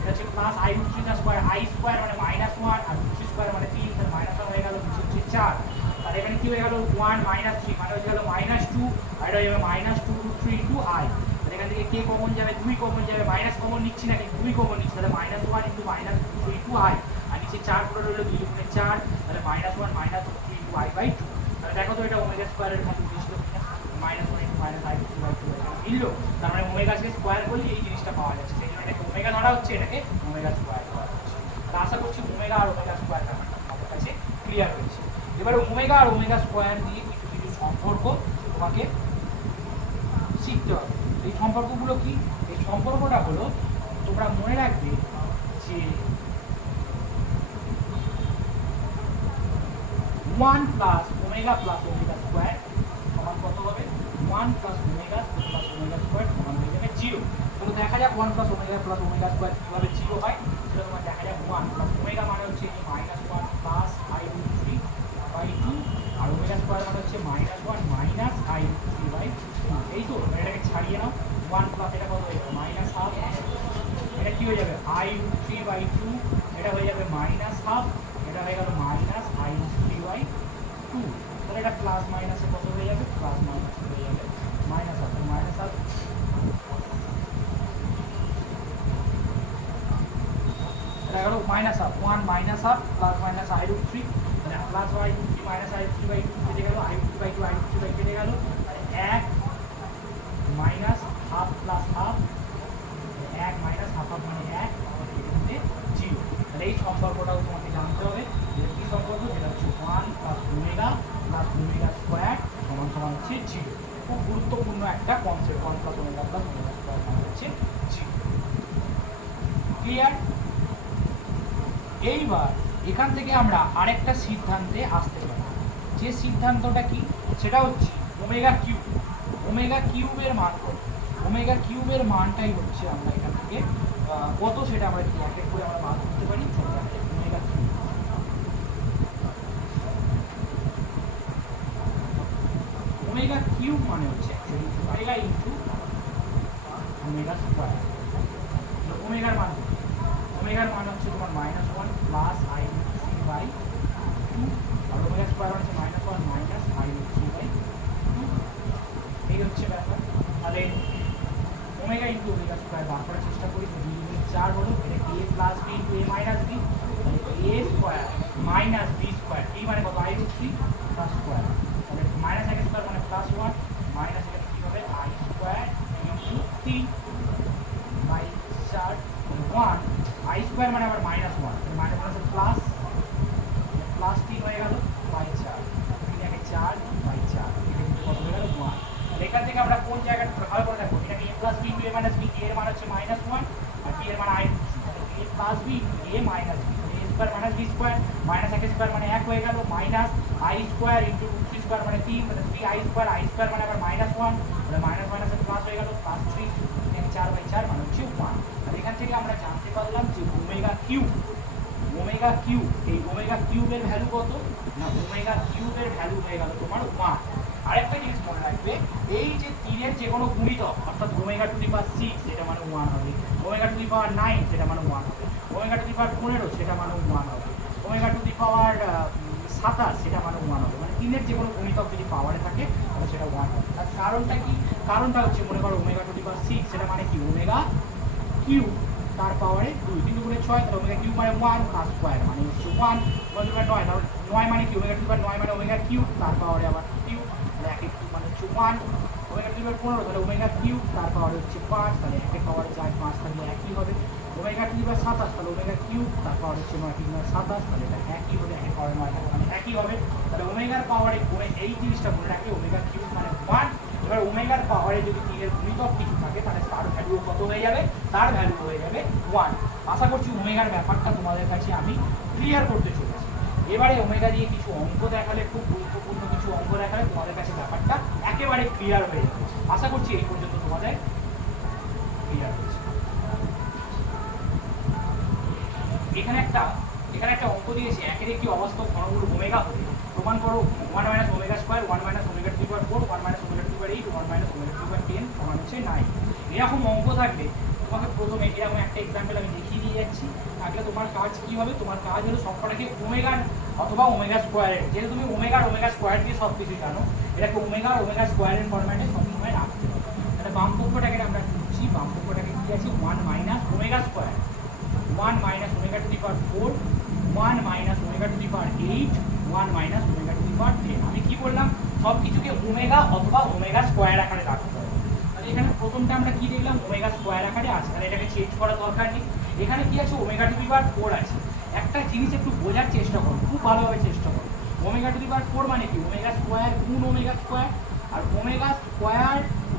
এটা হচ্ছে plus i root 3 square, i square মানে minus 1 আর root 3 square মানে 3, তাহলে মাইনাস 1 হয়ে গেল নিচে হচ্ছে 4, তাহলে এখানে কি হয়ে গেল 1 মাইনাস 3 মানে হয়ে গেল মাইনাস 2 আর এটা হয়ে যাবে মাইনাস 2 রুট 3 ইন্টু i, তাহলে এখান থেকে কে কমন যাবে 2 কমন যাবে, মাইনাস কমন নিচ্ছি না কিন্তু 2 কমন নিচ্ছি, তাহলে minus 1 into minus 2 into i আর নিচে 4 পুরো রইল 2 গুণে 4, তাহলে minus 1 minus 3 into i by 2, তাহলে দেখো তো এটা ওমেগা স্কোয়ারের মতো জিনিসটা minus 1 into minus i by 2 মিলল, তার মানে ওমেগাকে স্কোয়ার করলে এই জিনিসটা পাওয়া যাচ্ছে, সেই জন্য এটাকে ওমেগা ধরা হচ্ছে, এটাকে ওমেগা স্কোয়ার ধরা হচ্ছে। তাহলে আশা করছি ওমেগা আর ওমেগা স্কোয়ার ব্যাপারটা তোমাদের কাছে ক্লিয়ার হয়েছে। এবারে ওমেগা আর ওমেগা স্কোয়ার দিয়ে কিছু কিছু সম্পর্ক তোমাকে শিখতে হবে। এই সম্পর্কগুলো কি? এই সম্পর্কটা হলো তোমরা মনে রাখবে যে 1 plus omega plus omega square সমান কত হবে? 1 plus omega plus omega square সমান হয়ে যাবে 0। তাহলে দেখা যাক 1 প্লাস ওমেগা স্কোয়ার কীভাবে 0 হয় সেটা তোমার দেখা যাক। 1 প্লাস ওমেগা মানে হচ্ছে minus 1 plus i root 3 by 2 আর ওমেগা স্কোয়ার মানে হচ্ছে minus 1 minus i root 3 by 2, এই তো। এটাকে ছাড়িয়ে নাও, 1 প্লাস এটা কত হয়ে যাবে মাইনাস হাফ, এটা কি হয়ে যাবে i রুট 3 বাই 2, এটা হয়ে যাবে মাইনাস হাফ, এটা হয়ে গেল মাইনাস i রুট 3 বাই 2, তাহলে এটা প্লাস মাইনাসে কত হয়ে যাবে? প্লাস মাইনাস হয়ে যাবে মাইনাস হাফ, মাইনাস হাফ এটা গেল minus half, 1 minus half plus minus i root 3, মানে plus i root 3 minus i root 3 by 2 কেটে গেল, i root 3 by 2 i root 3 by কেটে গেল, তাহলে 1 minus half plus half, 1 minus half half মানে 1, এখানে 0। তাহলে এই সম্পর্কটাও তোমাকে জানতে হবে, যেটা কী সম্পর্ক? যেটা হচ্ছে 1 প্লাস ওমেগা স্কোয়ার সমান সমান হচ্ছে 0। খুব গুরুত্বপূর্ণ একটা কনসেপ্ট, 1 প্লাস ওমেগা স্কোয়ার সমান হচ্ছে 0। ক্লিয়ার? এইবার এখান থেকে আমরা আরেকটা সিদ্ধান্তে আসতে পারি, যে সিদ্ধান্তটা কি? সেটা হচ্ছে ওমেগা কিউবের মান কত? ওমেগা কিউবের মানটাই হচ্ছে আমরা এখান থেকে কত সেটা আমরা যদি এক এক করে আমরা বার করতে পারি। ওমেগা কিউব মানে হচ্ছে ওমেগা ইন্টু ওমেগা স্কোয়ার। ওমেগার মান হচ্ছে তোমার minus 1 plus i root 3 by 2 আর ওমেগা স্কোয়ার হচ্ছে minus 1 minus i root 3 by 2, এই হচ্ছে ব্যাপার। তাহলে ওমেগা ইন্টু ওমেগা স্কোয়ার বার করার চেষ্টা করি, তো 2 গুণে 4 হলো, এটা a plus b into a minus b, তাহলে a square minus b square, b মানে কত? i রুট 3 প্লাস স্কোয়ার, তাহলে মাইনাস এক স্কোয়ার মানে প্লাস 1 মাইনাস এখানে কী হবে? i square into 3 by 4, 1 i square মানে আবার মাইনাস 1, মাইনাস মানে প্লাস প্লাস 3 হয়ে গেল বাই 4, 3 একে 4 বাই 4, এখানে কত হয়ে গেল? 1। এখান থেকে আমরা কোন জায়গাটা ভালো করে দেখো, এটাকে a plus b into a minus b, এর মান হচ্ছে মাইনাস 1 আর b এর মান i রুট 3, তাহলে a plus b into a minus b, a square minus b square, minus এক স্কোয়ার মানে 1 হয়ে গেল, minus i square into root 3 square মানে 3, মানে 3i স্কোয়ার মানে আবার মাইনাস 1, তাহলে মাইনাস মাইনাসে প্লাস হয়ে গেল প্লাস 3, এখানে 4 বাই 4 মানে হচ্ছে 1। আর এখান থেকে আমরা জানতে পারলাম যে ওমেগা কিউব, এই ওমেগা কিউবের ভ্যালু কত? না, ওমেগা কিউবের ভ্যালু হয়ে গেল তোমার 1। আরেকটা জিনিস মনে রাখবে, এই যে 3 এর যে কোনো গুণিতক, অর্থাৎ ওমেগা টু দি পাওয়ার 6 সেটা মানে 1 হবে, ওমেগা টু দি পাওয়ার 9 সেটা মানে 1 হবে, ওমেগা টু দি পাওয়ার 15 সেটা মানে 1 হবে, ওমেগা টু দি পাওয়ার 27 সেটা মানে 1 হবে। মানে 3 এর যে কোনো গুণিতক যদি পাওয়ারে থাকে তাহলে সেটা 1 হবে। তার কারণটা কি? কারণটা হচ্ছে মনে করো ওমেগা টু দি পাওয়ার 6 সেটা মানে কি? ওমেগা কিউব তার পাওয়ারে 2, 3 গুণে 6, তাহলে ওমেগা কিউব মানে 1 তার স্কোয়ার মানে হচ্ছে 1, 1 9, তাহলে 9 মানে কি? ওমেগা টু দি পাওয়ার 9 মানে ওমেগা কিউব তার পাওয়ারে আবার কিউব, তাহলে 1 কিউব মানে হচ্ছে 1, ওমেগা টু দি পাওয়ার 15 তাহলে ওমেগা কিউব তার পাওয়ারে হচ্ছে 5, তাহলে 1 পাওয়ারে 4 5 থাকলে একই হবে। ওমেগা টু দি পাওয়ার 27 তাহলে ওমেগা কিউব তার পাওয়ার হচ্ছে 9 3 27, তাহলে এটা একই হবে, 1 পাওয়ারে 9 থাকে মানে একই হবে। তাহলে ওমেগার পাওয়ারে এই জিনিসটা মনে রাখবে, ওমেগা কিউব মানে 1। এবার ওমেগার পাওয়ারে যদি 3 এর গুণিতক কিছু থাকে তাহলে তার ভ্যালু কত হয়ে যাবে? তার ভ্যালু হয়ে যাবে 1। আশা করছি ওমেগার ব্যাপারটা তোমাদের কাছে আমি ক্লিয়ার করতে চলেছি। এবারে ওমেগা দিয়ে কিছু অঙ্ক দেখালে, খুব গুরুত্বপূর্ণ কিছু অঙ্ক দেখালে তোমাদের কাছে ব্যাপারটা একেবারে ক্লিয়ার হয়ে যাবে। আশা করছি এই পর্যন্ত তোমাদের ক্লিয়ার হয়েছে। এখানে একটা অঙ্ক দিয়েছে, একের একটি অবাস্তব ঘনমূল ওমেগা হলে সমান করো 1 minus omega square 1 minus omega to the power 4 1 minus omega to the power 8 1 minus omega to the power 10 সমান হচ্ছে 9। এরকম অঙ্ক থাকলে তোমাকে প্রথমে এরকম একটা এক্সাম্পল আমি দেখিয়ে দিয়ে যাচ্ছি। তাহলে তোমার কাজ কি হবে, তোমার কাজ হলো সবকটাকে ওমেগার অথবা ওমেগা স্কোয়ারের, যেহেতু তুমি ওমেগা স্কোয়ার দিয়ে সব কিছু জানো, এটাকে ওমেগা স্কোয়ারের ফরম্যাটে সবসময় রাখতে হবে। তাহলে বাম পক্ষটাকে আমরা লিখছি, বাম পক্ষটাকে কি আছে 1 minus omega square 1 minus omega to the power 4 1 minus omega to the power 8 1 minus omega to the power 10। আমি কি বললাম, সব কিছুকে ওমেগা অথবা ওমেগা স্কোয়ার আকারে রাখতে হবে। তাহলে এখানে প্রথমটা আমরা কি দেখলাম, ওমেগা স্কোয়ার আকারে আছে, তাহলে এটাকে চেঞ্জ করার দরকার নেই। এখানে কি আছে, ওমেগা টু দি পাওয়ার 4 আছে। একটা জিনিস একটু বোঝার চেষ্টা করো, খুব ভালোভাবে চেষ্টা করো। ওমেগা টু দি পাওয়ার 4 মানে কি, ওমেগা স্কোয়ার গুণ ওমেগা স্কোয়ার, আর ওমেগা স্কোয়ার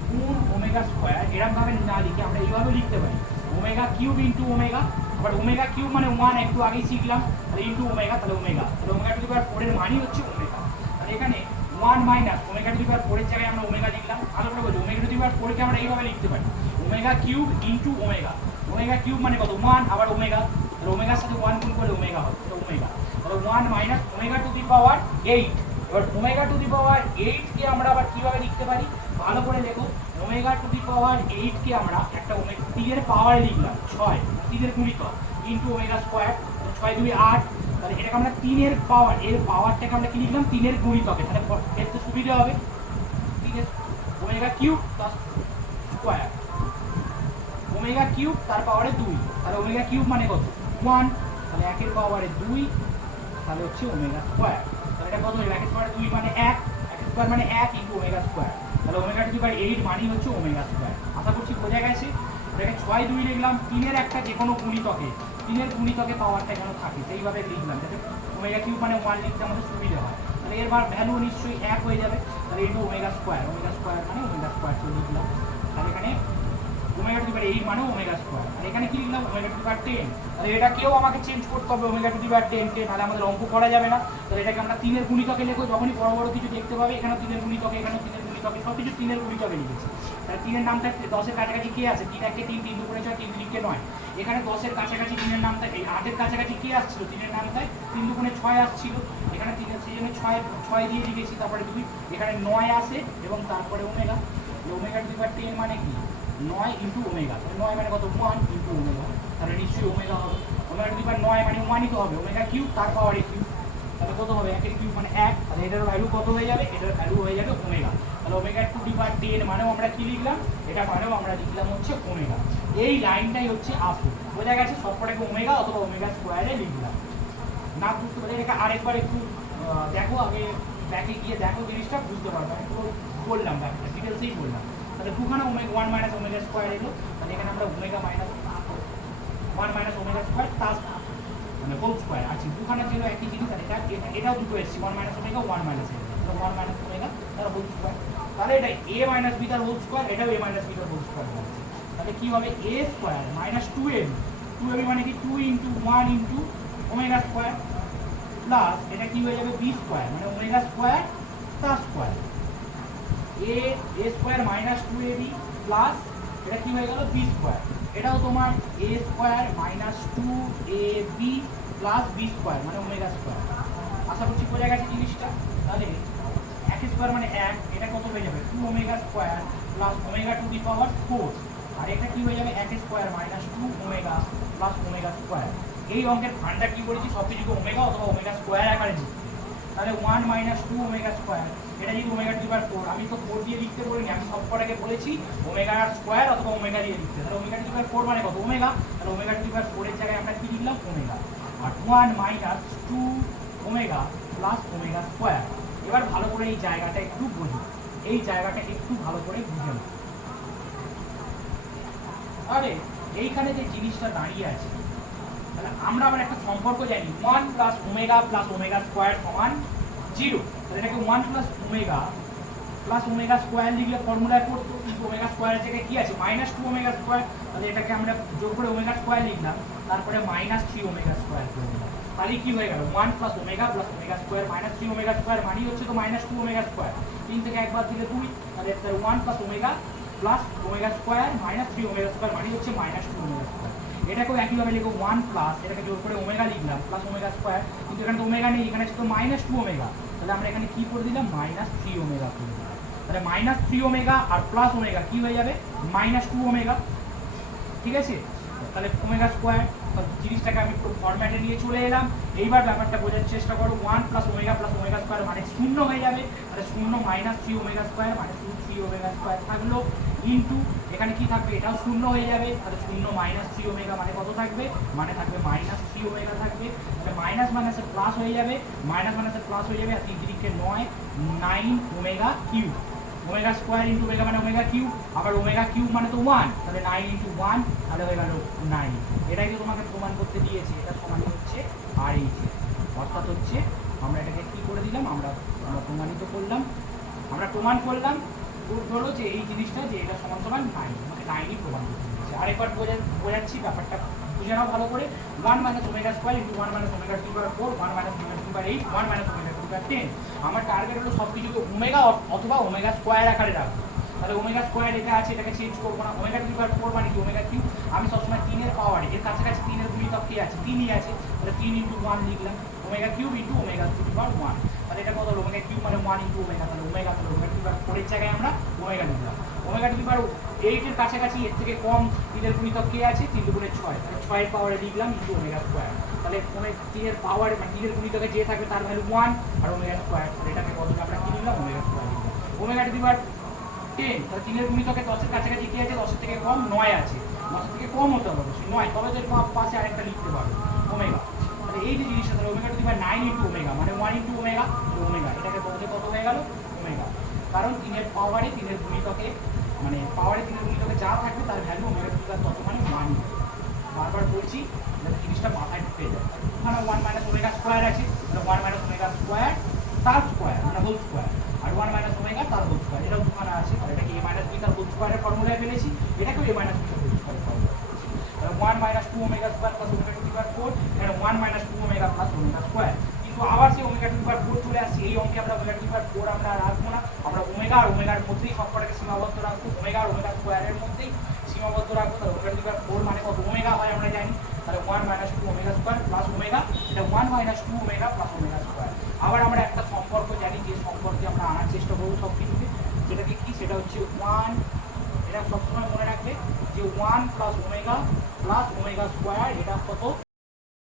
গুণ ওমেগা স্কোয়ার এরকম ভাবে না লিখে আমরা এইভাবে লিখতে পারি, ওমেগা কিউব ইন্টু ওমেগা। আবার ওমেগা কিউব মানে 1 একটু আগেই শিখলাম, তাহলে ইন্টু ওমেগা, তাহলে ওমেগা, তাহলে ওমেগা টু দি পাওয়ার 4 এর মানই হচ্ছে ওমেগা। তাহলে এখানে 1 minus omega to the power 4 এর জায়গায় আমরা ওমেগা লিখলাম। ভালো করে বলছি, ওমেগা টু দি পাওয়ার 4 কে আমরা এইভাবে লিখতে পারি, omega cube into omega. Omega cube মানে কত 1, আবার ওমেগা, তাহলে ওমেগার সাথে 1 গুণ করলে ওমেগা হবে, তাহলে ওমেগা, তাহলে 1 minus omega to the power 8। এবার ওমেগা টু দি পাওয়ার 8 কে আমরা আবার কিভাবে লিখতে পারি, ভালো করে দেখো, ওমেগা টু দি পাওয়ার 8 কে আমরা একটা ওমেগা 3 এর পাওয়ারে লিখলাম 6, 3 এর গুণিতক ইনটু ওমেগা স্কয়ার, 6 2 8, তাহলে এটাকে আমরা 3 এর পাওয়ার, এর পাওয়ারটাকে আমরা কি লিখলাম 3 এর গুণিতকে, তাহলে এর তো সুবিধা হবে 3 এর omega cube plus square, omega cube তার পাওয়ারে 2, তাহলে ওমেগা কিউব মানে কত 1, তাহলে 1 এর পাওয়ারে 2, তাহলে হচ্ছে ওমেগা স্কয়ার। তাহলে এটা কত হলো, 1 এর পাওয়ারে 2 মানে 1, 1 স্কয়ার মানে 1 ইনটু ওমেগা স্কয়ার, তাহলে ওমেগা টু দি পাওয়ার 8 মানে হচ্ছে ওমেগা স্কয়ার। আশা করছি বোঝা গেছে। এটাকে 6 2 লিখলাম, 3 এর একটা যে কোনো গুণিতকে, 3 এর গুণিতকে পাওয়ারটা যেন থাকে সেইভাবে লিখলাম, যাতে ওমেগা কিউব মানে 1 লিখতে আমাদের সুবিধা হয়। তাহলে এরবার ভ্যালু নিশ্চয়ই 1 হয়ে যাবে, তাহলে ইনটু ওমেগা স্কয়ার মানে ওমেগা স্কয়ার তো লিখলাম। তাহলে এখানে ওমেগা টু দি পাওয়ার 8 মানে ওমেগা স্কয়ার, আর এখানে কি লিখলাম ওমেগা টু দি পাওয়ার 10। তাহলে এটা কেউ আমাকে চেঞ্জ করতে হবে ওমেগা টু দি পাওয়ার 10 কে, তাহলে আমাদের অঙ্ক করা যাবে না। তাহলে এটাকে আমরা 3 এর গুণিতকে লিখব, যখনই বড় বড় কিছু দেখতে পাবে এখানেও 3 এর গুণিতকে, এখানেও 3 এর গুণিতকে, সব কিছু 3 এর গুণিতকে লিখেছি। তাহলে 3 এর নামটা 10 এর কাছাকাছি কে আছে, 3 1 3 3 2 6 3 2 কে 9, এখানে 10 এর কাছাকাছি 3 এর নামটা, এই 8 এর কাছাকাছি কে আসছিল 3 এর নামটায় 3 2 6 আসছিল, এখানে 3 এর সেজন্য 6 দিয়ে লিখেছি, তারপরে 2, এখানে 9 আসে এবং তারপরে omega. Omega to the power 10 মানে কি 9 ইনটু ওমেগা, 9 মানে কত 1 ইনটু ওমেগা, তাহলে নিশ্চয়ই ওমেগা হবে। ওমেগা টু দি পাওয়ার 9 মানে 1ই তো হবে, ওমেগা কিউব তার পাওয়ারে কিউব, তাহলে কত হবে 1 এর কিউব মানে 1, তাহলে এটার ভ্যালু কত হয়ে যাবে, এটার ভ্যালু হয়ে যাবে ওমেগা। তাহলে ওমেগা টু দি পাওয়ার 10 মানেও আমরা কি লিখলাম, এটা মানেও আমরা লিখলাম হচ্ছে ওমেগা। এই লাইনটাই হচ্ছে আসল, বোঝা গেছে, সবকটাকে ওমেগা অথবা ওমেগা স্কয়ারে লিখলাম। না বুঝতে পারলে এটা আরেকবার একটু দেখো, আগে ব্যাকে গিয়ে দেখো জিনিসটা বুঝতে পারবে। আমি পুরো বললাম ব্যাপারটা ডিটেলসেই বললাম। তাহলে 2খানা ওমেগা 1 মাইনাস ওমেগা স্কয়ার এলো, তাহলে এখানে আমরা omega minus 1 minus omega square plus মানে হোল স্কয়ার আছে, 2খানা ছিল একই জিনিস, আর এটাও দুটো এসেছে 1 মাইনাস ওমেগা 1 মাইনাস ওমেগা, তো 1 মাইনাস ওমেগা তার হোল স্কয়ার, তাহলে এটা a মাইনাস b তার হোল স্কয়ার, এটাও a মাইনাস b তার হোল স্কয়ার হচ্ছে। তাহলে কি হবে a square minus 2ab, 2ab মানে কি 2 into 1 into omega square, plus এটা কি হয়ে যাবে b স্কয়ার মানে ওমেগা স্কয়ার তার square, a square minus 2ab plus এটা কি হয়ে গেল b স্কয়ার, এটাও তোমার a square minus 2ab plus b square মানে ওমেগা স্কয়ার। আশা করছি বোঝা গেছে জিনিসটা। তাহলে 1 স্কয়ার মানে 1, এটা কত হয়ে যাবে 2 omega square plus omega to the power 4, আর এটা কি হয়ে যাবে 1 square minus 2 omega plus omega square. এই অঙ্কের ফান্ডা কি বলেছি, সব কিছুকে ওমেগা অথবা ওমেগা স্কয়ার আকারে লিখি। তাহলে 1 মাইনাস 2 ওমেগা স্কয়ার, এটা যদি ওমেগা টু দি পাওয়ার 4, আমি তো 4 দিয়ে লিখতে বলিনি, আমি সবকটাকে বলেছি ওমেগা স্কয়ার অথবা ওমেগা দিয়ে লিখতে। তাহলে ওমেগা টু দি পাওয়ার 4 মানে কত ওমেগা, তাহলে ওমেগা টু দি পাওয়ার 4 এর জায়গায় আমরা কি লিখলাম ওমেগা, আর 1 minus 2 omega plus omega square. এবার ভালো করে এই জায়গাটা একটু বুঝি, এই জায়গাটা একটু ভালো করে বুঝে নাও। আরে এইখানে যে জিনিসটা দাঁড়িয়ে আছে, তাহলে আমরা আবার একটা সম্পর্ক জানি 1 প্লাস ওমেগা স্কয়ার সমান 0, তাহলে এটাকে 1 প্লাস ওমেগা স্কয়ার লিখলে ফর্মুলায় পড়তো, কিন্তু ওমেগা স্কয়ারের জায়গায় কি আছে মাইনাস 2 ওমেগা স্কয়ার, তাহলে এটাকে আমরা যোগ করে ওমেগা স্কয়ার লিখলাম, তারপরে মাইনাস 3 ওমেগা স্কয়ার করে দিলাম, তাহলে কি হয়ে গেল 1 plus omega square minus 3 omega square মানে হচ্ছে তো মাইনাস 2 ওমেগা স্কয়ার, 3 থেকে একবার দিলে 2, তাহলে 1 plus omega square minus 3 omega square মানে হচ্ছে মাইনাস 2 ওমেগা স্কয়ার। এটাকেও একইভাবে লিখো 1 প্লাস, এটাকে জোর করে ওমেগা লিখলাম প্লাস ওমেগা স্কয়ার, কিন্তু এখানে তো ওমেগা নেই, এখানে ছিল মাইনাস 2 ওমেগা, তাহলে আমরা এখানে কি করে দিলাম মাইনাস 3 ওমেগা করে দিলাম। তাহলে মাইনাস 3 ওমেগা আর প্লাস ওমেগা কি হয়ে যাবে মাইনাস 2 ওমেগা, ঠিক আছে। তাহলে ওমেগা স্কোয়ার জিনিসটাকে আমি ফরম্যাটে নিয়ে চলে এলাম। এইবার ব্যাপারটা বোঝার চেষ্টা করো, 1 প্লাস ওমেগা স্কোয়ার মানে শূন্য হয়ে যাবে। তাহলে শূন্য মাইনাস 3 ওমেগা স্কোয়ার মানে 3 ওমেগা স্কোয়ার থাকলো, ইন্টু এখানে কি থাকবে এটাও শূন্য হয়ে যাবে। তাহলে শূন্য মাইনাস 3 ওমেগা মানে কত থাকবে, মানে থাকবে মাইনাস 3 ওমেগা থাকবে। তাহলে মাইনাস মাইনাসে প্লাস হয়ে যাবে, মাইনাস মাইনাসে প্লাস হয়ে যাবে, আর 3 3 9 9 omega cube. Omega square into omega মানে ওমেগা কিউব, আবার ওমেগা কিউব মানে তো 1, তাহলে 9 ইন্টু 1 তাহলে হয়ে গেল 9। এটাই তো তোমাকে প্রমাণ করতে দিয়েছে, এটা সমান হচ্ছে আর এইচ, অর্থাৎ হচ্ছে আমরা এটাকে কি করে দিলাম, আমরা প্রমাণিত করলাম, আমরা প্রমাণ করলাম ধরো যে এই জিনিসটা যে এটা সমান সমান 9, আমাকে 9ই প্রমাণ করতে দিয়েছে। আরেকবার বোঝাচ্ছি ব্যাপারটা বুঝে নাও ভালো করে। 1 minus omega square into 1 minus omega to power 4, 1 minus omega to power 8, 1 minus omega to power 10। আমার টার্গেট হলো সব কিছুকে ওমেগা অথবা ওমেগা স্কোয়ার আকারে রাখবো। তাহলে ওমেগা স্কোয়ার এটা আছে, এটাকে চেঞ্জ করবো না। ওমেগা টু পাওয়ার 4 মানে কি ওমেগা কিউব, আমি সবসময় 3 এর পাওয়ারে এর কাছাকাছি 3 এর গুণিতক কি আছে 3ই আছে, তাহলে 3 ইন্টু 1 লিখলাম, omega cube into omega to power 1। তাহলে এটা কত হলো ওমেগা কিউব মানে 1 ইন্টু ওমেগা, তাহলে ওমেগা তাহলে ওমেগা টু পাওয়ার 4 এর জায়গায় আমরা ওমেগা লিখলাম। ওমেগা টু পাওয়ার 8 এর কাছাকাছি এর থেকে কম 3 এর গুণিতক কে আছে 3 দুগুণে 6, তাহলে 6 এর পাওয়ারে লিখলাম ইন্টু ওমেগা স্কোয়ার। তাহলে 3 এর পাওয়ার মানে 3 এর গুণিতকে যে থাকবে তার ভ্যালু 1 আর ওমেগা স্কোয়ার, তাহলে এটাকে কত আমরা কি লিখলাম ওমেগা স্কোয়ার লিখলাম। ওমেগা টু পাওয়ার 10, তাহলে 3 এর গুণিতকে 10 এর কাছাকাছি কি আছে 10 এর থেকে কম 9 আছে, 10 এর থেকে কম হতে হবে অবশ্যই 9, তবে তো পাশে আরেকটা লিখতে পারবো ওমেগা। তাহলে এই যে জিনিসটা তাহলে omega to the power 9 into omega মানে 1 ইন্টু ওমেগা, ওমেগা এটাকে বলতে কত হয়ে গেল ওমেগা, কারণ 3 এর পাওয়ারে 3 এর গুণিতকে মানে পাওয়ারে 3 এর গুণিতকে যা থাকবে তার ভ্যালু ওমেগা টু দি পাওয়ার তত মানে 1। বারবার বলছি যাতে জিনিসটা মাথায় ঢুকে যায়। ওখানে 1 মাইনাস ওমেগা স্কোয়ার আছে, তাহলে 1 মাইনাস ওমেগা স্কোয়ার তার স্কোয়ার মানে হোল স্কোয়ার, আর 1 মাইনাস ওমেগা তার হোল স্কোয়ার, এটাও দুখানা আছে। তাহলে এটাকে a মাইনাস বি তার হোল স্কোয়ারের ফর্মুলায় ফেলেছি, এটাকেও a মাইনাস বি তার হোল স্কোয়ারের ফর্মুলায় ফেলেছি। তাহলে 1 minus 2 omega square plus omega to the power 4, এখানে 1 minus 2 omega plus omega square. কিন্তু আবার সেই ওমেগা টু দি পাওয়ার 4 চলে আসছে, এই অঙ্কে আমরা ওমেগা টু দি পাওয়ার 4 আমরা রাখবো না, আমরা ওমেগা আর ওমেগার মধ্যেই সবকটাকে সীমাবদ্ধ রাখবো, ওমেগা আর ওমেগা স্কোয়ারের মধ্যেই সীমাবদ্ধ রাখবো। তাহলে ওমেগা টু দি পাওয়ার 4 মানে কত ওমেগা হয় আমরা জানি, তাহলে 1 minus 2 omega square plus omega, এটা 1 minus 2 omega plus omega square. আবার আমরা একটা সম্পর্ক জানি, যে সম্পর্কে আমরা আনার চেষ্টা করবো সব কিছুতে, যেটাকে কি সেটা হচ্ছে 1, এটা সবসময় মনে রাখবে যে 1 প্লাস ওমেগা স্কোয়ার এটা কত